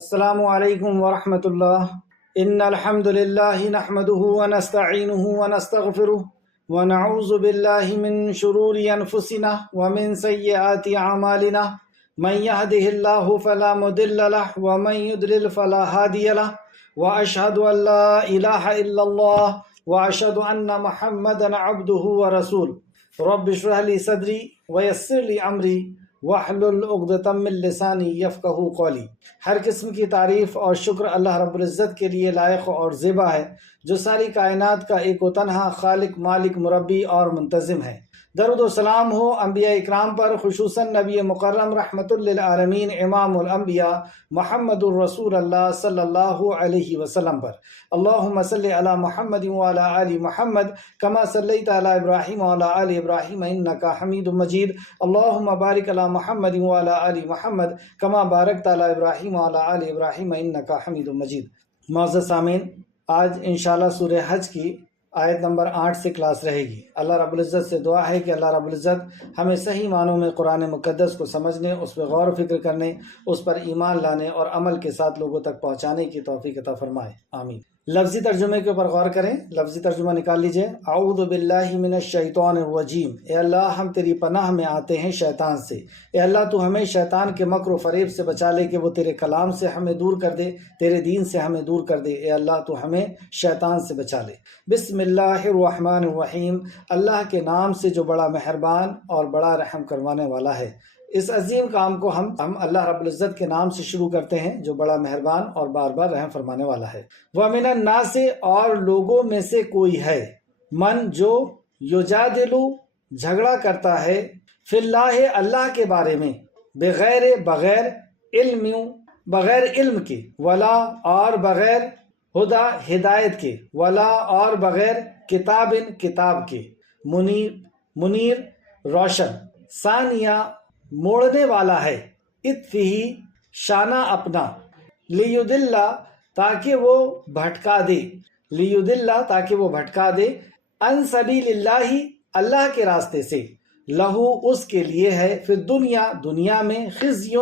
السلام علیکم ورحمۃ اللہ۔ ان الحمد للہ نحمده ونستعینه ونستغفره ونعوذ باللہ من شرور انفسنا ومن سیئات اعمالنا من يهده الله فلا مضل له ومن يضلل فلا هادي له واشهد ان لا اله الا الله واشهد ان محمدا عبده ورسوله رب اشرح لي صدری ويسر لي امری واحلل عقدۃ من لسانی یفقہوا قولی۔ ہر قسم کی تعریف اور شکر اللہ رب العزت کے لیے لائق اور زیبا ہے، جو ساری کائنات کا ایک و تنہا خالق، مالک، مربی اور منتظم ہے۔ درود و سلام ہو انبیاء اکرام پر، خصوصاً نبی مکرم رحمت للعالمین امام الانبیاء محمد الرسول اللہ صلی اللہ علیہ وسلم پر۔ اللہم صلی علی محمد وعلی آل محمد کما صلیت علی ابراہیم وعلی آل ابراہیم انکا حمید مجید۔ اللہم بارک علی محمد وعلی آل محمد کما بارکت علی ابراہیم وعلی آل ابراہیم انکا حمید مجید۔ معزز سامعین، آج انشاءاللہ سورہ حج کی آیت نمبر 8 سے کلاس رہے گی۔ اللہ رب العزت سے دعا ہے کہ اللہ رب العزت ہمیں صحیح معنوں میں قرآن مقدس کو سمجھنے، اس پہ غور و فکر کرنے، اس پر ایمان لانے اور عمل کے ساتھ لوگوں تک پہنچانے کی توفیق عطا فرمائے، آمین۔ لفظی ترجمے کے اوپر غور کریں۔ لفظی ترجمہ نکال لیجئے۔ اعوذ باللہ من الشیطان الرجیم، اے اللہ ہم تیری پناہ میں آتے ہیں شیطان سے۔ اے اللہ تو ہمیں شیطان کے مکر و فریب سے بچا لے کہ وہ تیرے کلام سے ہمیں دور کر دے، تیرے دین سے ہمیں دور کر دے۔ اے اللہ تو ہمیں شیطان سے بچا لے۔ بسم اللہ الرحمن الرحیم، اللہ کے نام سے جو بڑا مہربان اور بڑا رحم کروانے والا ہے۔ اس عظیم کام کو ہم اللہ رب العزت کے نام سے شروع کرتے ہیں جو بڑا مہربان اور بار بار رحم فرمانے والا ہے۔ وَمِنَ النَّاسِ، اور لوگوں میں سے کوئی ہے، من جو یجادلو جھگڑا کرتا ہے، فی اللہ اللہ کے بارے میں، بغیر علم کے، ولا اور بغیر ہدا ہدایت کے، ولا اور بغیر کتاب کے، منیر روشن، ثانیہ موڑنے والا ہے، اتفہی شانہ اپنا، لیدل تاکہ وہ بھٹکا دے، ان سبیل اللہ اللہ کے راستے سے، لہو اس کے لیے ہے، فی دنیا میں، خزی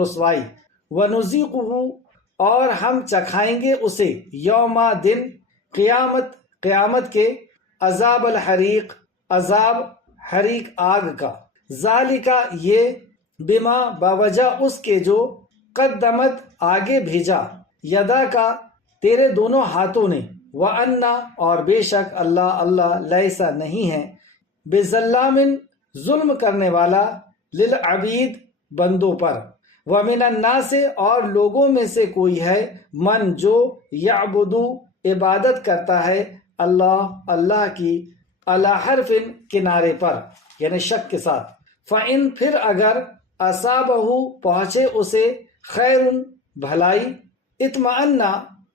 رسوائی، ونذیقہ اور ہم چکھائیں گے اسے، یوم دن قیامت کے، عذاب الحریق عذاب حریق آگ کا، ذالکا یہ، بما باوجہ اس کے جو، قدمت آگے بھیجا، یدا کا تیرے دونوں ہاتھوں نے، وَأَنَّ اور بے شک اللہ لیسا نہیں ہے، بظلام ظلم کرنے والا، للعبید بندوں پر، وَمِنَ النَّاسِ اور لوگوں میں سے کوئی ہے، من جو یعبدو عبادت کرتا ہے، اللہ کی، علی حرف کنارے پر، یعنی شک کے ساتھ، فَإِن پھر اگر، اصابہ پہنچے اسے، خیر بھلائی، اطمئنہ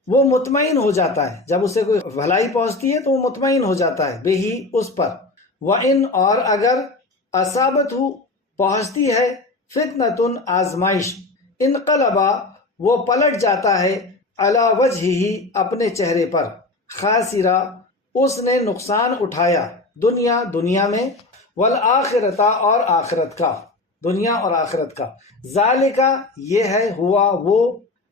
وہ مطمئن ہو جاتا ہے، جب اسے کوئی بھلائی پہنچتی ہے تو وہ مطمئن ہو جاتا ہے، بہی اس پر، وَإِن اور اگر، اصابت پہنچتی ہے، فتنۃ آزمائش، انقلبا وہ پلٹ جاتا ہے، علی وجہہ اپنے چہرے پر، خاسرہ اس نے نقصان اٹھایا، دنیا میں، والآخرۃ اور آخرت کا، دنیا اور آخرت کا، ذالکا یہ ہے، ہوا وہ،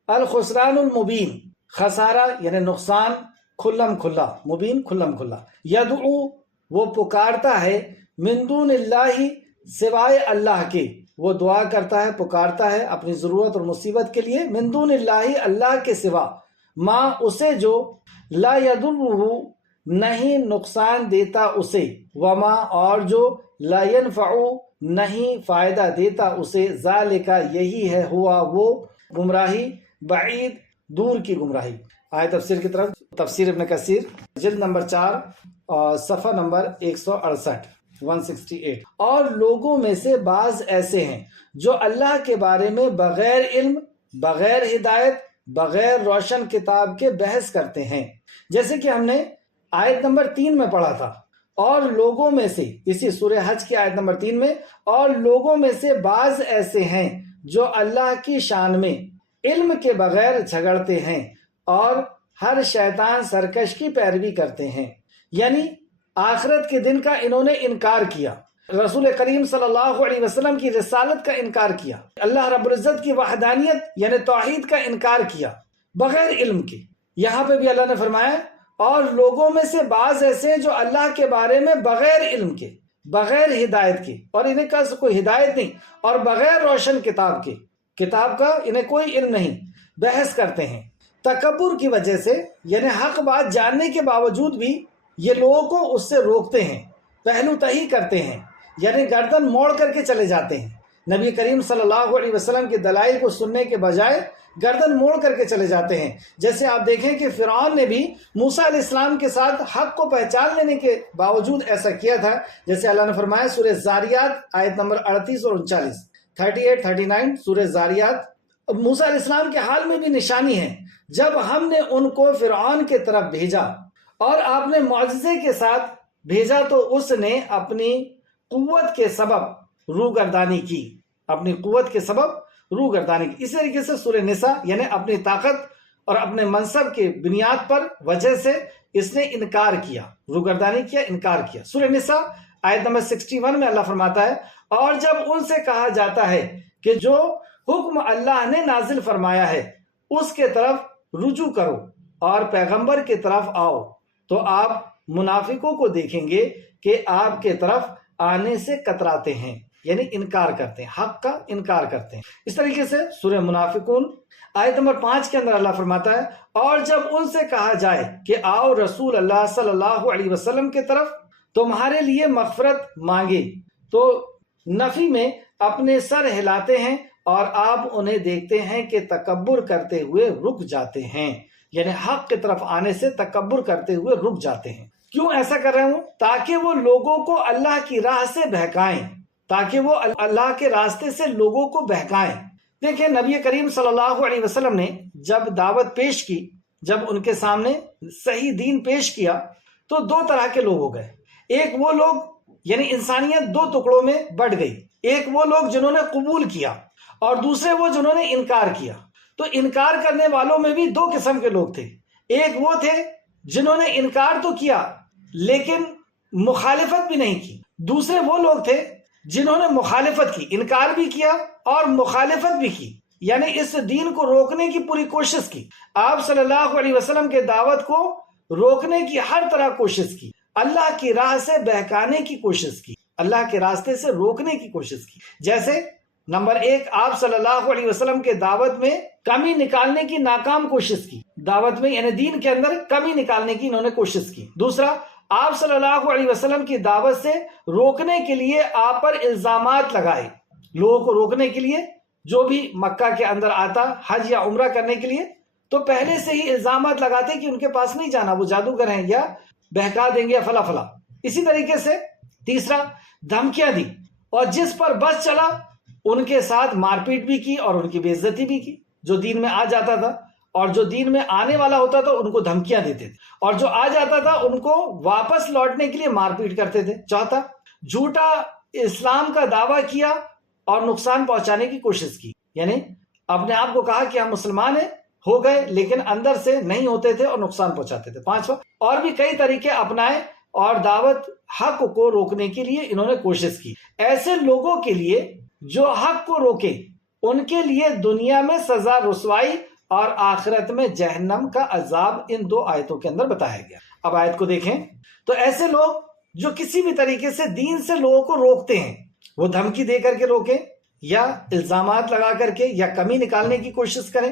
الخسران المبین خسارہ یعنی نقصان کھلم کھلا، مبین کھلم کھلا، یدعو وہ پکارتا ہے، من دون اللہ سوائے اللہ کے، وہ دعا کرتا ہے، پکارتا ہے اپنی ضرورت اور مصیبت کے لیے، من دون اللہ اللہ کے سوا، ما اسے جو، لا یضرہ نہیں نقصان دیتا اسے، وما اور جو، لا ینفع نہیں فائدہ دیتا اسے، ذالکا یہی ہے، ہوا وہ، گمراہی بعید دور کی گمراہی۔ آئے تفسیر کی طرف۔ تفسیر ابن کثیر جلد نمبر 4 اور صفحہ نمبر 168۔ اور لوگوں میں سے بعض ایسے ہیں جو اللہ کے بارے میں بغیر علم، بغیر ہدایت، بغیر روشن کتاب کے بحث کرتے ہیں، جیسے کہ ہم نے آیت نمبر 3 میں پڑھا تھا۔ اور لوگوں میں سے، اسی سورہ حج کی آیت نمبر 3 میں، اور لوگوں میں سے بعض ایسے ہیں جو اللہ کی شان میں علم کے بغیر جھگڑتے ہیں اور ہر شیطان سرکش کی پیروی کرتے ہیں، یعنی آخرت کے دن کا انہوں نے انکار کیا، رسول کریم صلی اللہ علیہ وسلم کی رسالت کا انکار کیا، اللہ رب العزت کی وحدانیت یعنی توحید کا انکار کیا بغیر علم کے۔ یہاں پہ بھی اللہ نے فرمایا اور لوگوں میں سے بعض ایسے ہیں جو اللہ کے بارے میں بغیر علم کے، بغیر ہدایت کے، اور انہیں کا کوئی ہدایت نہیں، اور بغیر روشن کتاب کے، کتاب کا انہیں کوئی علم نہیں، بحث کرتے ہیں تکبر کی وجہ سے، یعنی حق بات جاننے کے باوجود بھی یہ لوگوں کو اس سے روکتے ہیں، پہلو تہی کرتے ہیں، یعنی گردن موڑ کر کے چلے جاتے ہیں۔ نبی کریم صلی اللہ علیہ وسلم کے دلائل کو سننے کے بجائے گردن موڑ کر کے چلے جاتے ہیں۔ جیسے آپ دیکھیں کہ فرعون نے بھی موسیٰ علیہ السلام کے ساتھ حق کو پہچان لینے کے باوجود ایسا کیا تھا، جیسے اللہ نے فرمایا سورہ زاریات آیت نمبر 38 اور 39، 38 39 سورہ زاریات۔ موسیٰ علیہ السلام کے حال میں بھی نشانی ہے، جب ہم نے ان کو فرعون کے طرف بھیجا اور آپ نے معجزے کے ساتھ بھیجا تو اس نے اپنی قوت کے سبب روگردانی کی، اپنی قوت کے سبب روگردانی کی۔ اسی طریقے سے سورہ نساء یعنی اپنی طاقت اور اپنے منصب کے بنیاد پر وجہ سے اس نے انکار کیا، روگردانی کیا، انکار کیا۔ سورہ نساء آیت نمبر 61 میں اللہ فرماتا ہے اور جب ان سے کہا جاتا ہے کہ جو حکم اللہ نے نازل فرمایا ہے اس کے طرف رجوع کرو اور پیغمبر کی طرف آؤ تو آپ منافقوں کو دیکھیں گے کہ آپ کے طرف آنے سے کتراتے ہیں، یعنی انکار کرتے ہیں، حق کا انکار کرتے ہیں۔ اس طریقے سے سورہ منافقون آیت نمبر 5 کے اندر اللہ فرماتا ہے اور جب ان سے کہا جائے کہ آؤ رسول اللہ صلی اللہ علیہ وسلم کے طرف تمہارے لیے مغفرت مانگے تو نفی میں اپنے سر ہلاتے ہیں اور آپ انہیں دیکھتے ہیں کہ تکبر کرتے ہوئے رک جاتے ہیں، یعنی حق کی طرف آنے سے تکبر کرتے ہوئے رک جاتے ہیں۔ کیوں ایسا کر رہے ہوں؟ تاکہ وہ لوگوں کو اللہ کی راہ سے بہکائیں، تاکہ وہ اللہ کے راستے سے لوگوں کو بہکائیں۔ دیکھیں نبی کریم صلی اللہ علیہ وسلم نے جب دعوت پیش کی، جب ان کے سامنے صحیح دین پیش کیا تو دو طرح کے لوگ ہو گئے۔ ایک وہ لوگ یعنی انسانیت دو ٹکڑوں میں بٹ گئی، ایک وہ لوگ جنہوں نے قبول کیا اور دوسرے وہ جنہوں نے انکار کیا۔ تو انکار کرنے والوں میں بھی دو قسم کے لوگ تھے، ایک وہ تھے جنہوں نے انکار تو کیا لیکن مخالفت بھی نہیں کی، دوسرے وہ لوگ تھے جنہوں نے مخالفت کی، انکار بھی کیا اور مخالفت بھی کی، یعنی اس دین کو روکنے کی پوری کوشش کی، آپ صلی اللہ علیہ وسلم کے دعوت کو روکنے کی ہر طرح کوشش کی، اللہ کی راہ سے بہکانے کی کوشش کی، اللہ کے راستے سے روکنے کی کوشش کی۔ جیسے نمبر 1 آپ صلی اللہ علیہ وسلم کے دعوت میں کمی نکالنے کی ناکام کوشش کی، دعوت میں یعنی دین کے اندر کمی نکالنے کی انہوں نے کوشش کی۔ دوسرا آپ صلی اللہ علیہ وسلم کی دعوت سے روکنے کے لیے آپ پر الزامات لگائے، لوگوں کو روکنے کے لیے جو بھی مکہ کے اندر آتا حج یا عمرہ کرنے کے لیے تو پہلے سے ہی الزامات لگاتے کہ ان کے پاس نہیں جانا، وہ جادوگر ہیں یا بہکا دیں گے یا فلا فلا۔ اسی طریقے سے تیسرا دھمکیاں دی اور جس پر بس چلا ان کے ساتھ مار پیٹ بھی کی اور ان کی بے عزتی بھی کی، جو دین میں آ جاتا تھا اور جو دین میں آنے والا ہوتا تھا ان کو دھمکیاں دیتے تھے اور جو آ جاتا تھا ان کو واپس لوٹنے کے لیے مار پیٹ کرتے تھے۔ چوتھا جھوٹا اسلام کا دعویٰ کیا اور نقصان پہنچانے کی کوشش کی، یعنی اپنے آپ کو کہا کہ ہم مسلمان ہیں، ہو گئے لیکن اندر سے نہیں ہوتے تھے اور نقصان پہنچاتے تھے۔ پانچواں اور بھی کئی طریقے اپنائے اور دعوت حق کو روکنے کے لیے انہوں نے کوشش کی۔ ایسے لوگوں کے لیے جو حق کو روکے ان کے لیے دنیا میں سزا رسوائی اور آخرت میں جہنم کا عذاب ان دو آیتوں کے اندر بتایا گیا۔ اب آیت کو دیکھیں تو ایسے لوگ جو کسی بھی طریقے سے دین سے لوگوں کو روکتے ہیں، وہ دھمکی دے کر کے روکیں یا الزامات لگا کر کے یا کمی نکالنے کی کوشش کریں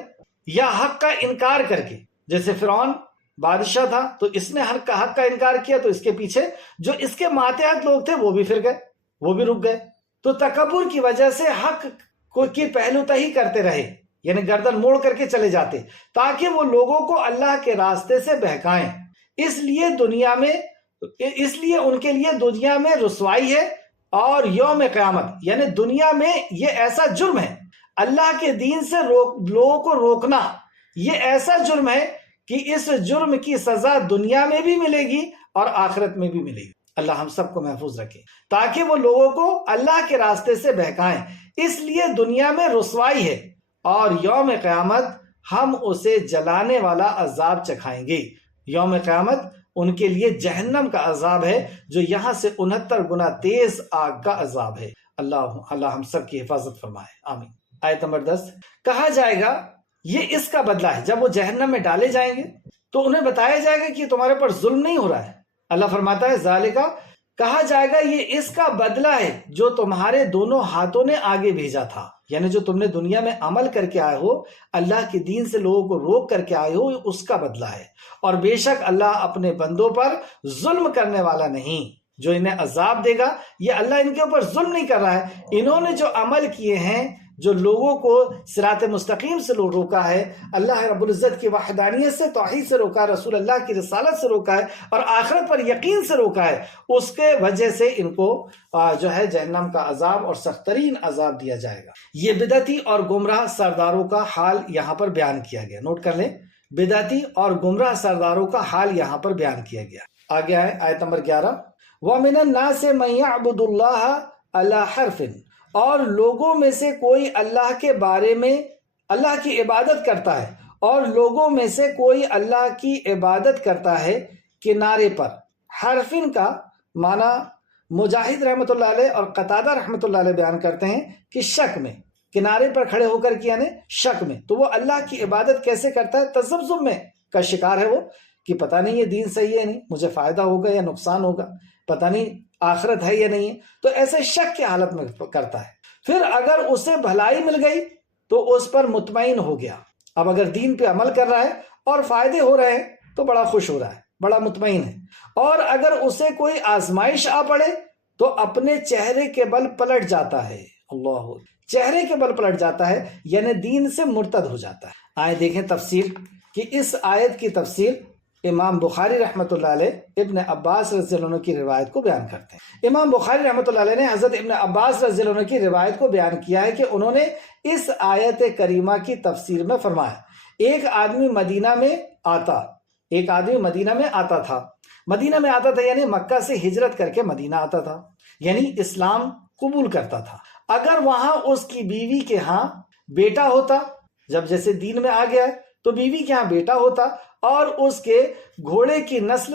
یا حق کا انکار کر کے، جیسے فرعون بادشاہ تھا تو اس نے حق کا انکار کیا تو اس کے پیچھے جو اس کے ماتحت لوگ تھے وہ بھی پھر گئے، وہ بھی رک گئے۔ تو تکبر کی وجہ سے حق کو کی پہلو تہی کرتے رہے، یعنی گردن موڑ کر کے چلے جاتے تاکہ وہ لوگوں کو اللہ کے راستے سے بہکائیں۔ اس لیے ان کے لیے دنیا میں رسوائی ہے اور یوم قیامت یعنی دنیا میں یہ ایسا جرم ہے، اللہ کے دین سے لوگوں کو روکنا یہ ایسا جرم ہے کہ اس جرم کی سزا دنیا میں بھی ملے گی اور آخرت میں بھی ملے گی۔ اللہ ہم سب کو محفوظ رکھے تاکہ وہ لوگوں کو اللہ کے راستے سے بہکائیں۔ اس لیے دنیا میں رسوائی ہے اور یوم قیامت ہم اسے جلانے والا عذاب چکھائیں گے۔ یوم قیامت ان کے لیے جہنم کا عذاب ہے جو یہاں سے 69 گنا تیز آگ کا عذاب ہے۔ اللہ ہم سب کی حفاظت فرمائے، آمین۔ آیت نمبر 10، کہا جائے گا یہ اس کا بدلہ ہے۔ جب وہ جہنم میں ڈالے جائیں گے تو انہیں بتایا جائے گا کہ یہ تمہارے پر ظلم نہیں ہو رہا ہے۔ اللہ فرماتا ہے ذالکا، کہا جائے گا یہ اس کا بدلہ ہے جو تمہارے دونوں ہاتھوں نے آگے بھیجا تھا، یعنی جو تم نے دنیا میں عمل کر کے آئے ہو، اللہ کے دین سے لوگوں کو روک کر کے آئے ہو، اس کا بدلہ ہے۔ اور بے شک اللہ اپنے بندوں پر ظلم کرنے والا نہیں۔ جو انہیں عذاب دے گا یہ اللہ ان کے اوپر ظلم نہیں کر رہا ہے، انہوں نے جو عمل کیے ہیں، جو لوگوں کو صراط مستقیم سے روکا ہے، اللہ رب العزت کی وحدانیت سے، توحید سے روکا ہے، رسول اللہ کی رسالت سے روکا ہے، اور آخرت پر یقین سے روکا ہے، اس کے وجہ سے ان کو جو ہے جہنم کا عذاب اور سخت ترین عذاب دیا جائے گا۔ یہ بدعتی اور گمراہ سرداروں کا حال یہاں پر بیان کیا گیا، نوٹ کر لیں، بدعتی اور گمراہ سرداروں کا حال یہاں پر بیان کیا گیا۔ آگے آئے آیت نمبر 11، وَمِنَ النَّاسِ مَن يَعْبُدُ اللَّهَ عَلَى حَرْفٍ، اور لوگوں میں سے کوئی اللہ کے بارے میں اللہ کی عبادت کرتا ہے، اور لوگوں میں سے کوئی اللہ کی عبادت کرتا ہے کنارے پر۔ حرفن کا معنی مجاہد رحمۃ اللہ علیہ اور قتادہ رحمۃ اللہ علیہ بیان کرتے ہیں کہ شک میں، کنارے پر کھڑے ہو کر کے یعنی شک میں۔ تو وہ اللہ کی عبادت کیسے کرتا ہے؟ تذبذب میں کا شکار ہے وہ، کہ پتہ نہیں یہ دین صحیح ہے نہیں، مجھے فائدہ ہوگا یا نقصان ہوگا، پتہ نہیں آخرت ہے یا نہیں ہے، تو ایسے شک کی حالت میں کرتا ہے۔ پھر اگر اسے بھلائی مل گئی تو اس پر مطمئن ہو گیا۔ اب اگر دین پہ عمل کر رہا ہے اور فائدے ہو رہے ہیں تو بڑا خوش ہو رہا ہے، بڑا مطمئن ہے۔ اور اگر اسے کوئی آزمائش آ پڑے تو اپنے چہرے کے بل پلٹ جاتا ہے۔ اللہ، چہرے کے بل پلٹ جاتا ہے یعنی دین سے مرتد ہو جاتا ہے۔ آئے دیکھیں تفسیر، کہ اس آیت کی تفسیر امام بخاری رحمۃ اللہ علیہ ابن عباس رضی اللہ عنہ کی روایت کو بیان کرتے ہیں۔ امام بخاری رحمۃ اللہ علیہ نے حضرت ابن عباس رضی اللہ عنہ کی روایت کو بیان کیا ہے کہ انہوں نے اس آیت کریمہ کی تفسیر میں فرمایا، ایک آدمی مدینہ میں آتا تھا، مدینہ میں آتا تھا یعنی مکہ سے ہجرت کر کے مدینہ آتا تھا، یعنی اسلام قبول کرتا تھا۔ اگر وہاں اس کی بیوی کے ہاں بیٹا ہوتا، جب جیسے دین میں آ گیا ہے تو بیوی کے ہاں بیٹا ہوتا، اور اس کے گھوڑے کی نسل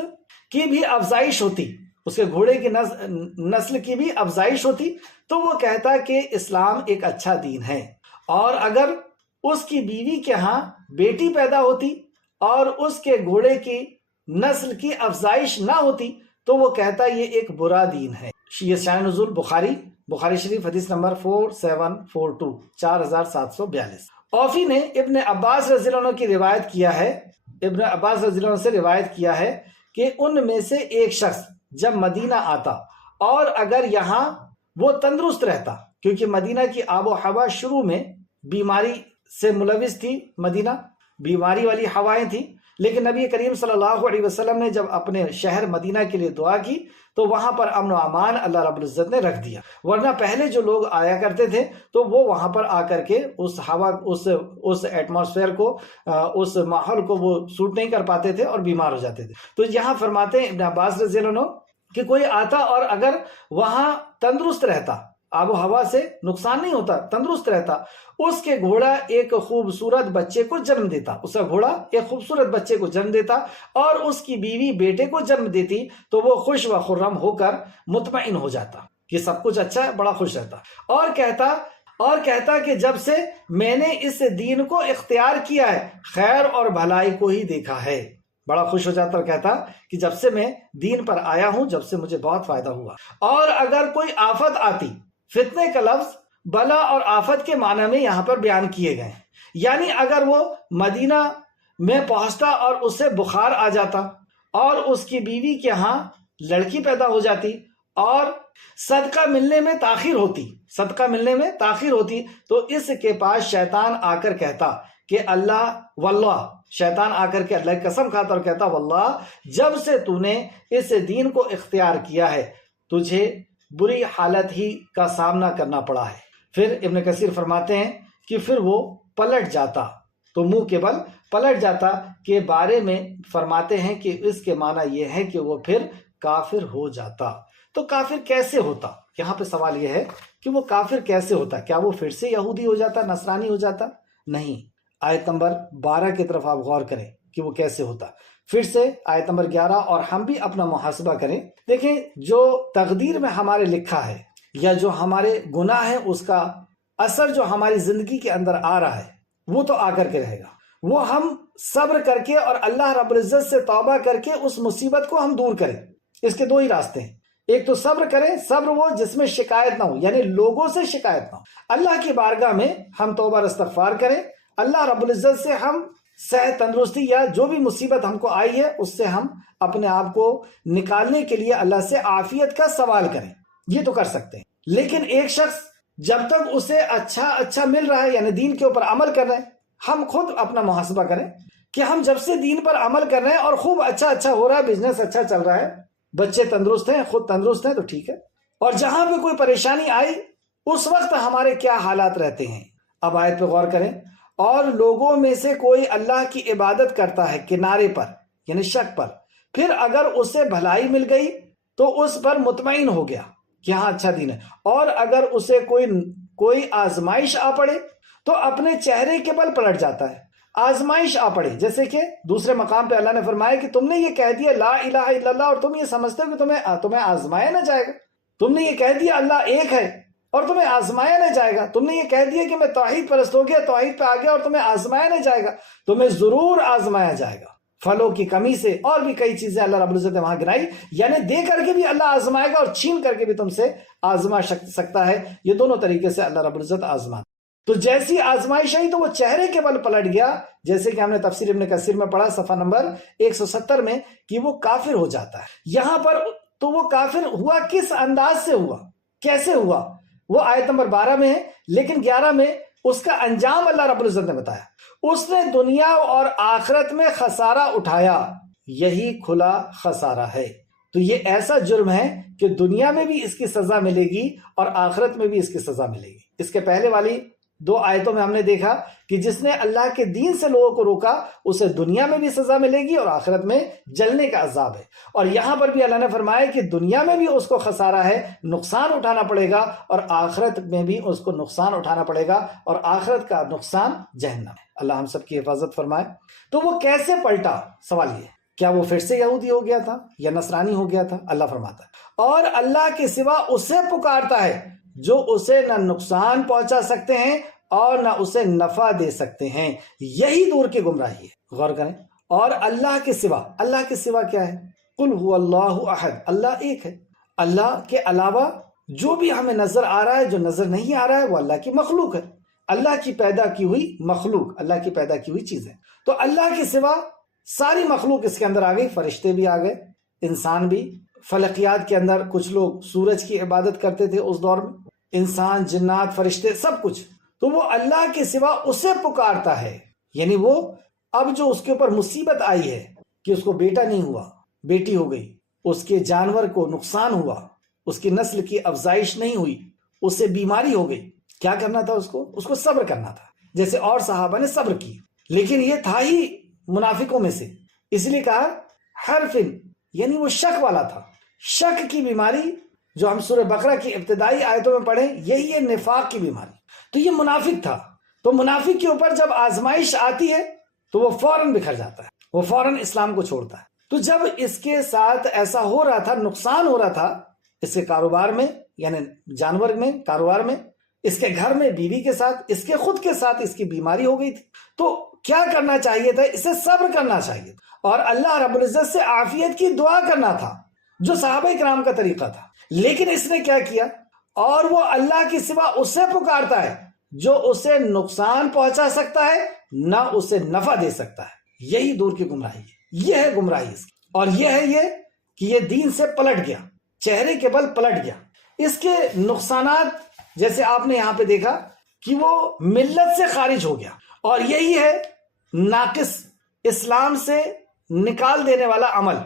کی بھی افزائش ہوتی، اس کے گھوڑے کی نسل کی بھی افزائش ہوتی، تو وہ کہتا کہ اسلام ایک اچھا دین ہے۔ اور اگر اس کی بیوی کے ہاں بیٹی پیدا ہوتی اور اس کے گھوڑے کی نسل کی افزائش نہ ہوتی تو وہ کہتا یہ ایک برا دین ہے۔ یہ شان نزول بخاری شریف حدیث نمبر 4742 4742۔ اوفی نے ابن عباس رضی اللہ عنہ کی روایت کیا ہے، ابن عباس رضی اللہ عنہ سے روایت کیا ہے کہ ان میں سے ایک شخص جب مدینہ آتا اور اگر یہاں وہ تندرست رہتا، کیونکہ مدینہ کی آب و ہوا شروع میں بیماری سے ملوث تھی، مدینہ بیماری والی ہوائیں تھیں، لیکن نبی کریم صلی اللہ علیہ وسلم نے جب اپنے شہر مدینہ کے لیے دعا کی تو وہاں پر امن و امان اللہ رب العزت نے رکھ دیا، ورنہ پہلے جو لوگ آیا کرتے تھے تو وہ وہاں پر آ کر کے اس ہوا اس ایٹماسفیئر کو، اس ماحول کو وہ سوٹ نہیں کر پاتے تھے اور بیمار ہو جاتے تھے۔ تو یہاں فرماتے ہیں ابن عباس رضی اللہ عنہ کہ کوئی آتا اور اگر وہاں تندرست رہتا، آب و ہوا سے نقصان نہیں ہوتا، تندرست رہتا، اس کے گھوڑا ایک خوبصورت بچے کو جنم دیتا، اس کا گھوڑا ایک خوبصورت بچے کو جنم دیتا اور اس کی بیوی بیٹے کو جنم دیتی، تو وہ خوش و خرم ہو کر مطمئن ہو جاتا کہ سب کچھ اچھا ہے، بڑا خوش رہتا، اور کہتا کہ جب سے میں نے اس دین کو اختیار کیا ہے خیر اور بھلائی کو ہی دیکھا ہے۔ بڑا خوش ہو جاتا اور کہتا کہ جب سے میں دین پر آیا ہوں، جب سے مجھے بہت فائدہ ہوا۔ اور اگر کوئی آفت آتی، فتنے کا لفظ بلا اور آفت کے معنی میں یہاں پر بیان کیے گئے ہیں، یعنی اگر وہ مدینہ میں پہنچتا اور اسے بخار آ جاتا اور اس کی بیوی کے ہاں لڑکی پیدا ہو جاتی اور صدقہ ملنے میں تاخیر ہوتی تو اس کے پاس شیطان آ کر کہتا کہ اللہ واللہ، شیطان آ کر کے اللہ کی قسم کھاتا اور کہتا واللہ جب سے تو نے اس دین کو اختیار کیا ہے تجھے بری حالت ہی کا سامنا کرنا پڑا ہے۔ پھر ابن کثیر فرماتے ہیں کہ پھر وہ پلٹ جاتا، تو منہ کے بل پلٹ جاتا کے بارے میں فرماتے ہیں کہ اس کے معنی یہ ہے کہ وہ پھر کافر ہو جاتا۔ تو کافر کیسے ہوتا؟ یہاں پہ سوال یہ ہے کہ وہ کافر کیسے ہوتا؟ کیا وہ پھر سے یہودی ہو جاتا، نصرانی ہو جاتا؟ نہیں۔ آیت نمبر 12 کی طرف آپ غور کریں، کہ وہ کیسے ہوتا۔ پھر سے آیت نمبر 11، اور ہم بھی اپنا محاسبہ کریں۔ دیکھیں، جو تقدیر میں ہمارے لکھا ہے یا جو ہمارے گناہ ہے اس کا اثر جو ہماری زندگی کے اندر آ رہا ہے وہ تو آ کر کے رہے گا، وہ ہم صبر کر کے اور اللہ رب العزت سے توبہ کر کے اس مصیبت کو ہم دور کریں۔ اس کے دو ہی راستے ہیں، ایک تو صبر کریں، صبر وہ جس میں شکایت نہ ہو، یعنی لوگوں سے شکایت نہ ہو، اللہ کی بارگاہ میں ہم توبہ اور استغفار کریں، اللہ رب العزت سے ہم صحت تندرستی یا جو بھی مصیبت ہم کو آئی ہے اس سے ہم اپنے آپ کو نکالنے کے لیے اللہ سے عافیت کا سوال کریں، یہ تو کر سکتے ہیں۔ لیکن ایک شخص جب تک اسے اچھا مل رہا ہے، یعنی دین کے اوپر عمل کر رہے ہیں، ہم خود اپنا محاسبہ کریں کہ ہم جب سے دین پر عمل کر رہے ہیں اور خوب اچھا ہو رہا ہے، بزنس اچھا چل رہا ہے، بچے تندرست ہیں، خود تندرست ہیں، تو ٹھیک ہے، اور جہاں پہ کوئی پریشانی آئی اس وقت ہمارے کیا حالات رہتے ہیں۔ اب آیت پہ غور کریں، اور لوگوں میں سے کوئی اللہ کی عبادت کرتا ہے کنارے پر، یعنی شک پر، پھر اگر اسے بھلائی مل گئی تو اس پر مطمئن ہو گیا کہ ہاں اچھا دین ہے، اور اگر اسے کوئی آزمائش آ پڑے تو اپنے چہرے کے بل پلٹ جاتا ہے۔ آزمائش آ پڑے، جیسے کہ دوسرے مقام پہ اللہ نے فرمایا کہ تم نے یہ کہہ دیا لا الہ الا اللہ اور تم یہ سمجھتے ہو کہ تمہیں آزمایا نہ جائے گا، تم نے یہ کہہ دیا اللہ ایک ہے اور تمہیں آزمایا نہ جائے گا، تم نے یہ کہہ دیا کہ میں توحید پرست ہو گیا، توحید پہ آ گیا اور تمہیں آزمایا نہ جائے گا، تمہیں ضرور آزمایا جائے گا، پھلوں کی کمی سے، اور بھی کئی چیزیں اللہ رب العزت نے وہاں گنائی، یعنی دے کر کے بھی اللہ آزمائے گا اور چھین کر کے بھی تم سے آزما سکتا ہے، یہ دونوں طریقے سے اللہ رب العزت آزما۔ تو جیسی آزمائش آئی تو وہ چہرے کے بل پلٹ گیا، جیسے کہ ہم نے تفسیر ابن کثیر میں پڑھا صفحہ نمبر 170 میں کہ وہ کافر ہو جاتا ہے۔ یہاں پر تو وہ کافر ہوا کس انداز سے ہوا، کیسے ہوا، وہ آیت نمبر 12 میں ہے، لیکن 11 میں اس کا انجام اللہ رب العزت نے بتایا۔ اس نے دنیا اور آخرت میں خسارہ اٹھایا، یہی کھلا خسارہ ہے۔ تو یہ ایسا جرم ہے کہ دنیا میں بھی اس کی سزا ملے گی اور آخرت میں بھی اس کی سزا ملے گی۔ اس کے پہلے والی 2 آیتوں میں ہم نے دیکھا کہ جس نے اللہ کے دین سے لوگوں کو روکا اسے دنیا میں بھی سزا ملے گی اور آخرت میں جلنے کا عذاب ہے، اور یہاں پر بھی اللہ نے فرمایا کہ دنیا میں بھی اس کو خسارہ ہے، نقصان اٹھانا پڑے گا، اور آخرت میں بھی اس کو نقصان اٹھانا پڑے گا، اور آخرت کا نقصان جہنم ہے۔ اللہ ہم سب کی حفاظت فرمائے۔ تو وہ کیسے پلٹا، سوال یہ، کیا وہ پھر سے یہودی ہو گیا تھا یا نصرانی ہو گیا تھا؟ اللہ فرماتا ہے اور اللہ کے سوا اسے پکارتا ہے جو اسے نہ نقصان پہنچا سکتے ہیں اور نہ اسے نفع دے سکتے ہیں، یہی دور کی گمراہی ہے۔ غور کریں، اور اللہ کے سوا کیا ہے؟ قل هو اللہ احد، اللہ ایک ہے۔ اللہ کے علاوہ جو بھی ہمیں نظر آ رہا ہے، جو نظر نہیں آ رہا ہے، وہ اللہ کی مخلوق ہے، اللہ کی پیدا کی ہوئی مخلوق، اللہ کی پیدا کی ہوئی چیزیں۔ تو اللہ کے سوا ساری مخلوق اس کے اندر آ گئی، فرشتے بھی آ گئے، انسان بھی، فلکیات کے اندر کچھ لوگ سورج کی عبادت کرتے تھے اس دور میں، انسان، جنات، فرشتے، سب کچھ۔ تو وہ اللہ کے سوا اسے پکارتا ہے، یعنی وہ اب جو اس کے اوپر مصیبت آئی ہے کہ اس کو بیٹا نہیں ہوا، بیٹی ہو گئی، اس کے جانور کو نقصان ہوا، اس کی نسل کی افزائش نہیں ہوئی، اسے بیماری ہو گئی، کیا کرنا تھا؟ اس کو صبر کرنا تھا، جیسے اور صحابہ نے صبر کی، لیکن یہ تھا ہی منافقوں میں سے، اس لیے کہا حرفن، یعنی وہ شک والا تھا۔ شک کی بیماری جو ہم سورہ بقرہ کی ابتدائی آیتوں میں پڑھیں، یہی ہے نفاق کی بیماری۔ تو یہ منافق تھا، تو منافق کے اوپر جب آزمائش آتی ہے تو وہ فوراً بکھر جاتا ہے، وہ فوراً اسلام کو چھوڑتا ہے۔ تو جب اس کے ساتھ ایسا ہو رہا تھا، نقصان ہو رہا تھا اس کے کاروبار میں، یعنی جانور میں، کاروبار میں، اس کے گھر میں، بیوی کے ساتھ، اس کے خود کے ساتھ اس کی بیماری ہو گئی تھی، تو کیا کرنا چاہیے تھا؟ اسے صبر کرنا چاہیے تھا اور اللہ رب العزت سے عافیت کی دعا کرنا تھا، جو صحابہ کرام کا طریقہ تھا۔ لیکن اس نے کیا کیا؟ اور وہ اللہ کے سوا اسے پکارتا ہے جو اسے نقصان پہنچا سکتا ہے، نہ اسے نفع دے سکتا ہے، یہی دور کی گمراہی ہے، یہ ہے گمراہی اس کی، اور یہ ہے یہ کہ یہ دین سے پلٹ گیا، چہرے کے بل پلٹ گیا۔ اس کے نقصانات جیسے آپ نے یہاں پہ دیکھا کہ وہ ملت سے خارج ہو گیا، اور یہی ہے ناقص، اسلام سے نکال دینے والا عمل،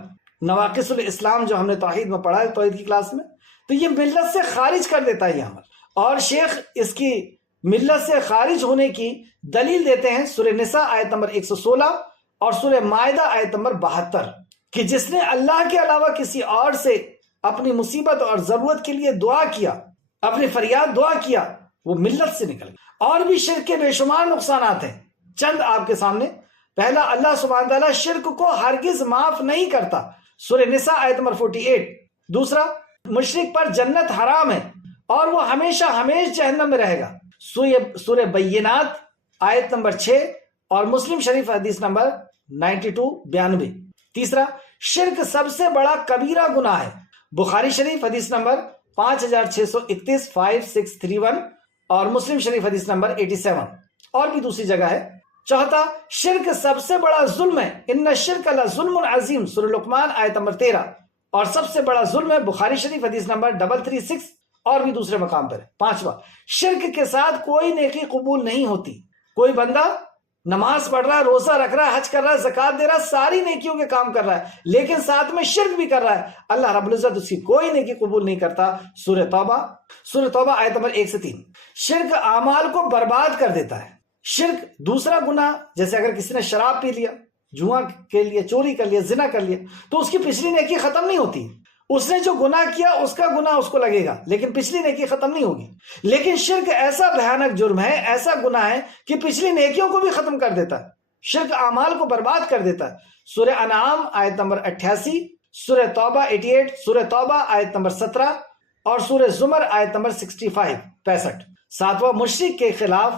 نواقص الاسلام جو ہم نے توحید میں پڑھا ہے، توحید کی کلاس میں، تو یہ ملت سے خارج کر دیتا ہے یہ عمل۔ اور شیخ اس کی ملت سے خارج ہونے کی دلیل دیتے ہیں سورہ نساء آیت نمبر 116 اور سورہ مائدہ آیت نمبر 72 کہ جس نے اللہ کے علاوہ کسی اور سے اپنی مصیبت اور ضرورت کے لیے دعا کیا، اپنی فریاد دعا کیا، وہ ملت سے نکل گیا۔ اور بھی شرک کے بے شمار نقصانات ہیں، چند آپ کے سامنے پہلا، اللہ سبحانہ تعالیٰ شرک کو ہرگز معاف نہیں کرتا، سورہ نساء آیت نمبر 48۔ دوسرا، مشرک پر جنت حرام ہے اور وہ ہمیشہ ہمیش جہنم میں رہے گا، سورہ بینات آیت نمبر 6 اور مسلم شریف حدیث نمبر 92۔ تیسرا، شرک سب سے بڑا کبیرہ گناہ ہے، بخاری شریف حدیث نمبر 5631 5631 اور مسلم شریف حدیث نمبر 87، اور بھی دوسری جگہ ہے۔ چوتھا، شرک سب سے بڑا ظلم ہے، ان الشرک لظلم عظیم، سورہ لقمان آیت نمبر 13، اور سب سے بڑا ظلم ہے، بخاری شریف حدیث نمبر 336 اور بھی دوسرے مقام پر ہے۔ پانچواں، شرک کے ساتھ کوئی نیکی قبول نہیں ہوتی۔ کوئی بندہ نماز پڑھ رہا ہے، روزہ رکھ رہا ہے، حج کر رہا ہے، زکوٰۃ دے رہا ہے، ساری نیکیوں کے کام کر رہا ہے، لیکن ساتھ میں شرک بھی کر رہا ہے، اللہ رب العزت اس کی کوئی نیکی قبول نہیں کرتا، سورہ توبہ آیت نمبر 1 سے 3۔ شرک اعمال کو برباد کر دیتا ہے۔ شرک دوسرا گناہ، جیسے اگر کسی نے شراب پی لیا، جوا کے لیے، چوری کر لیا، زنا کر لیا، تو اس کی پچھلی نیکی ختم نہیں ہوتی۔ اس نے جو گناہ کیا اس کا گناہ اس کو لگے گا، لیکن پچھلی نیکی ختم نہیں ہوگی۔ لیکن شرک ایسا بھیانک جرم ہے، ایسا گناہ ہے کہ پچھلی نیکیوں کو بھی ختم کر دیتا ہے، شرک اعمال کو برباد کر دیتا ہے۔ سورہ انعام آیت نمبر 88، سورہ توبہ 88، سورہ توبہ آیت نمبر 17 اور سورہ زمر آیت نمبر 65۔ ساتواں، مشرک کے خلاف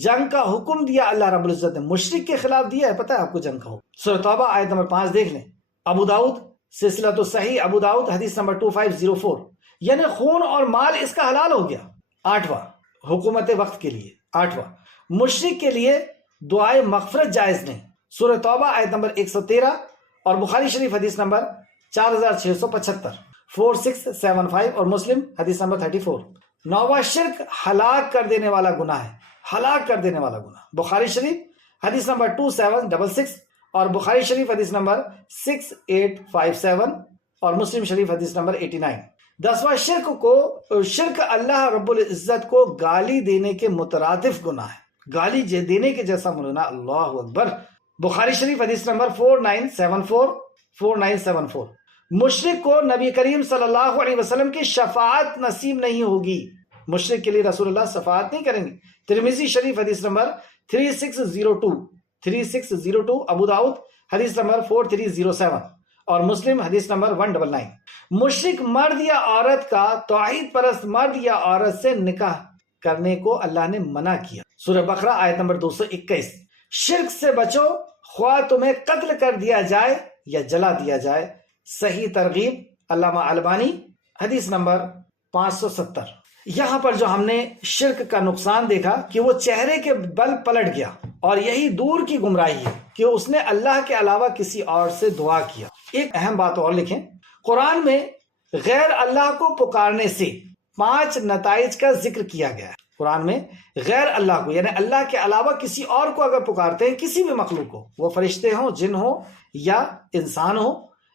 جنگ کا حکم دیا اللہ رب العزت نے، مشرک کے خلاف دیا ہے، پتہ ہے آپ کو جنگ کا حکم، سورہ توبہ آیت نمبر 5 دیکھ لیں۔ ابو داؤد سلسلۃ الصحیح ابو داؤد حدیث نمبر 2504، یعنی خون اور مال اس کا حلال ہو گیا۔ آٹھواں، حکومت وقت کے لیے۔ آٹھواں، مشرک کے لیے دعائے مغفرت جائز نہیں، سورہ توبہ آیت نمبر 113 اور بخاری شریف حدیث نمبر 4675 4675 اور مسلم حدیث نمبر 34۔ نوواں، شرک ہلاک کر دینے والا گناہ ہے، ہلاک کر دینے والا گناہ، بخاری شریف حدیث نمبر 2766 اور بخاری شریف حدیث نمبر 6857 اور مسلم شریف حدیث نمبر 89۔ دسواں، شرک اللہ رب العزت کو گالی دینے کے مترادف گناہ ہے، گالی دینے کے جیسا گناہ، اللہ اکبر، بخاری شریف حدیث نمبر 4974۔ مشرک کو نبی کریم صلی اللہ علیہ وسلم کی شفاعت نصیب نہیں ہوگی، مشرک کے لیے رسول اللہ شفاعت نہیں کریں گے، ترمذی شریف حدیث نمبر 3602، ابو داؤد حدیث نمبر 4307 اور مسلم حدیث نمبر 199۔ مشرک مرد یا عورت کا توحید پرست مرد یا عورت سے نکاح کرنے کو اللہ نے منع کیا، سورہ بقرہ آیت نمبر 221۔ شرک سے بچو خواہ تمہیں قتل کر دیا جائے یا جلا دیا جائے، صحیح ترغیب علامہ البانی حدیث نمبر 570۔ یہاں پر جو ہم نے شرک کا نقصان دیکھا کہ وہ چہرے کے بل پلٹ گیا، اور یہی دور کی گمراہی ہے کہ اس نے اللہ کے علاوہ کسی اور سے دعا کیا۔ ایک اہم بات اور لکھیں، قرآن میں غیر اللہ کو پکارنے سے 5 نتائج کا ذکر کیا گیا ہے۔ قرآن میں غیر اللہ کو، یعنی اللہ کے علاوہ کسی اور کو اگر پکارتے ہیں، کسی بھی مخلوق کو، وہ فرشتے ہوں، جن ہو یا انسان ہو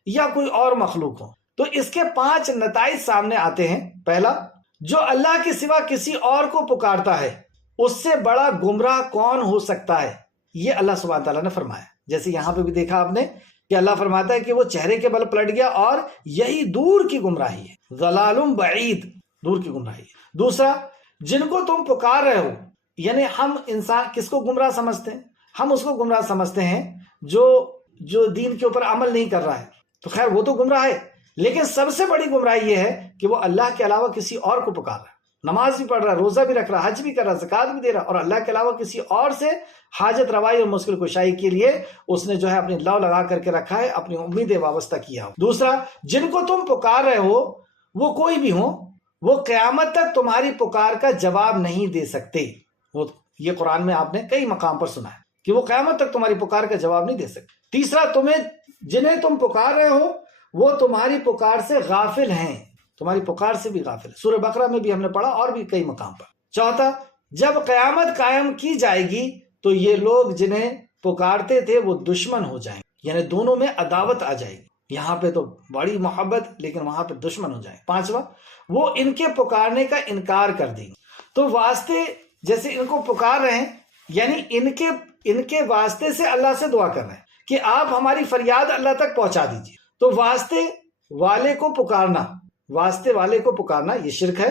یا کوئی اور مخلوق ہو، تو اس کے 5 نتائج سامنے آتے ہیں۔ پہلا، جو اللہ کے سوا کسی اور کو پکارتا ہے اس سے بڑا گمراہ کون ہو سکتا ہے، یہ اللہ سبحانہ تعالیٰ نے فرمایا۔ جیسے یہاں پہ بھی دیکھا آپ نے کہ اللہ فرماتا ہے کہ وہ چہرے کے بل پلٹ گیا، اور یہی دور کی گمراہی ہے، ضلال بعید، دور کی گمراہی ہے۔ دوسرا، جن کو تم پکار رہے ہو، یعنی ہم انسان کس کو گمراہ سمجھتے ہیں؟ ہم اس کو گمراہ سمجھتے ہیں جو دین کے اوپر عمل نہیں کر رہا ہے، تو خیر وہ تو گمراہ ہے، لیکن سب سے بڑی گمراہی یہ ہے کہ وہ اللہ کے علاوہ کسی اور کو پکار رہا ہے، نماز بھی پڑھ رہا ہے، روزہ بھی رکھ رہا ہے، حج بھی کر رہا ہے، زکوٰۃ بھی دے رہا ہے، اور اللہ کے علاوہ کسی اور سے حاجت روائی اور مشکل کشائی کے لیے اس نے جو ہے اپنی لو لگا کر کے رکھا ہے، اپنی امیدیں وابستہ کیا ہو۔ دوسرا، جن کو تم پکار رہے ہو وہ کوئی بھی ہو، وہ قیامت تک تمہاری پکار کا جواب نہیں دے سکتے۔ یہ قرآن میں آپ نے کئی مقام پر سنا ہے کہ وہ قیامت تک تمہاری پکار کا جواب نہیں دے سکتے۔ تیسرا، جنہیں تم پکار رہے ہو وہ تمہاری پکار سے غافل ہیں، تمہاری پکار سے بھی غافل ہے، سورہ بقرہ میں بھی ہم نے پڑھا اور بھی کئی مقام پر۔ چوتھا، جب قیامت قائم کی جائے گی تو یہ لوگ جنہیں پکارتے تھے وہ دشمن ہو جائیں گے، یعنی دونوں میں عداوت آ جائے گی، یہاں پہ تو بڑی محبت لیکن وہاں پہ دشمن ہو جائیں۔ پانچواں، وہ ان کے پکارنے کا انکار کر دیں گے، تو واسطے جیسے ان کو پکار رہے ہیں، یعنی ان کے واسطے سے اللہ سے دعا کر رہے ہیں کہ آپ ہماری فریاد اللہ تک پہنچا دیجیے، تو واسطے والے کو پکارنا یہ شرک ہے،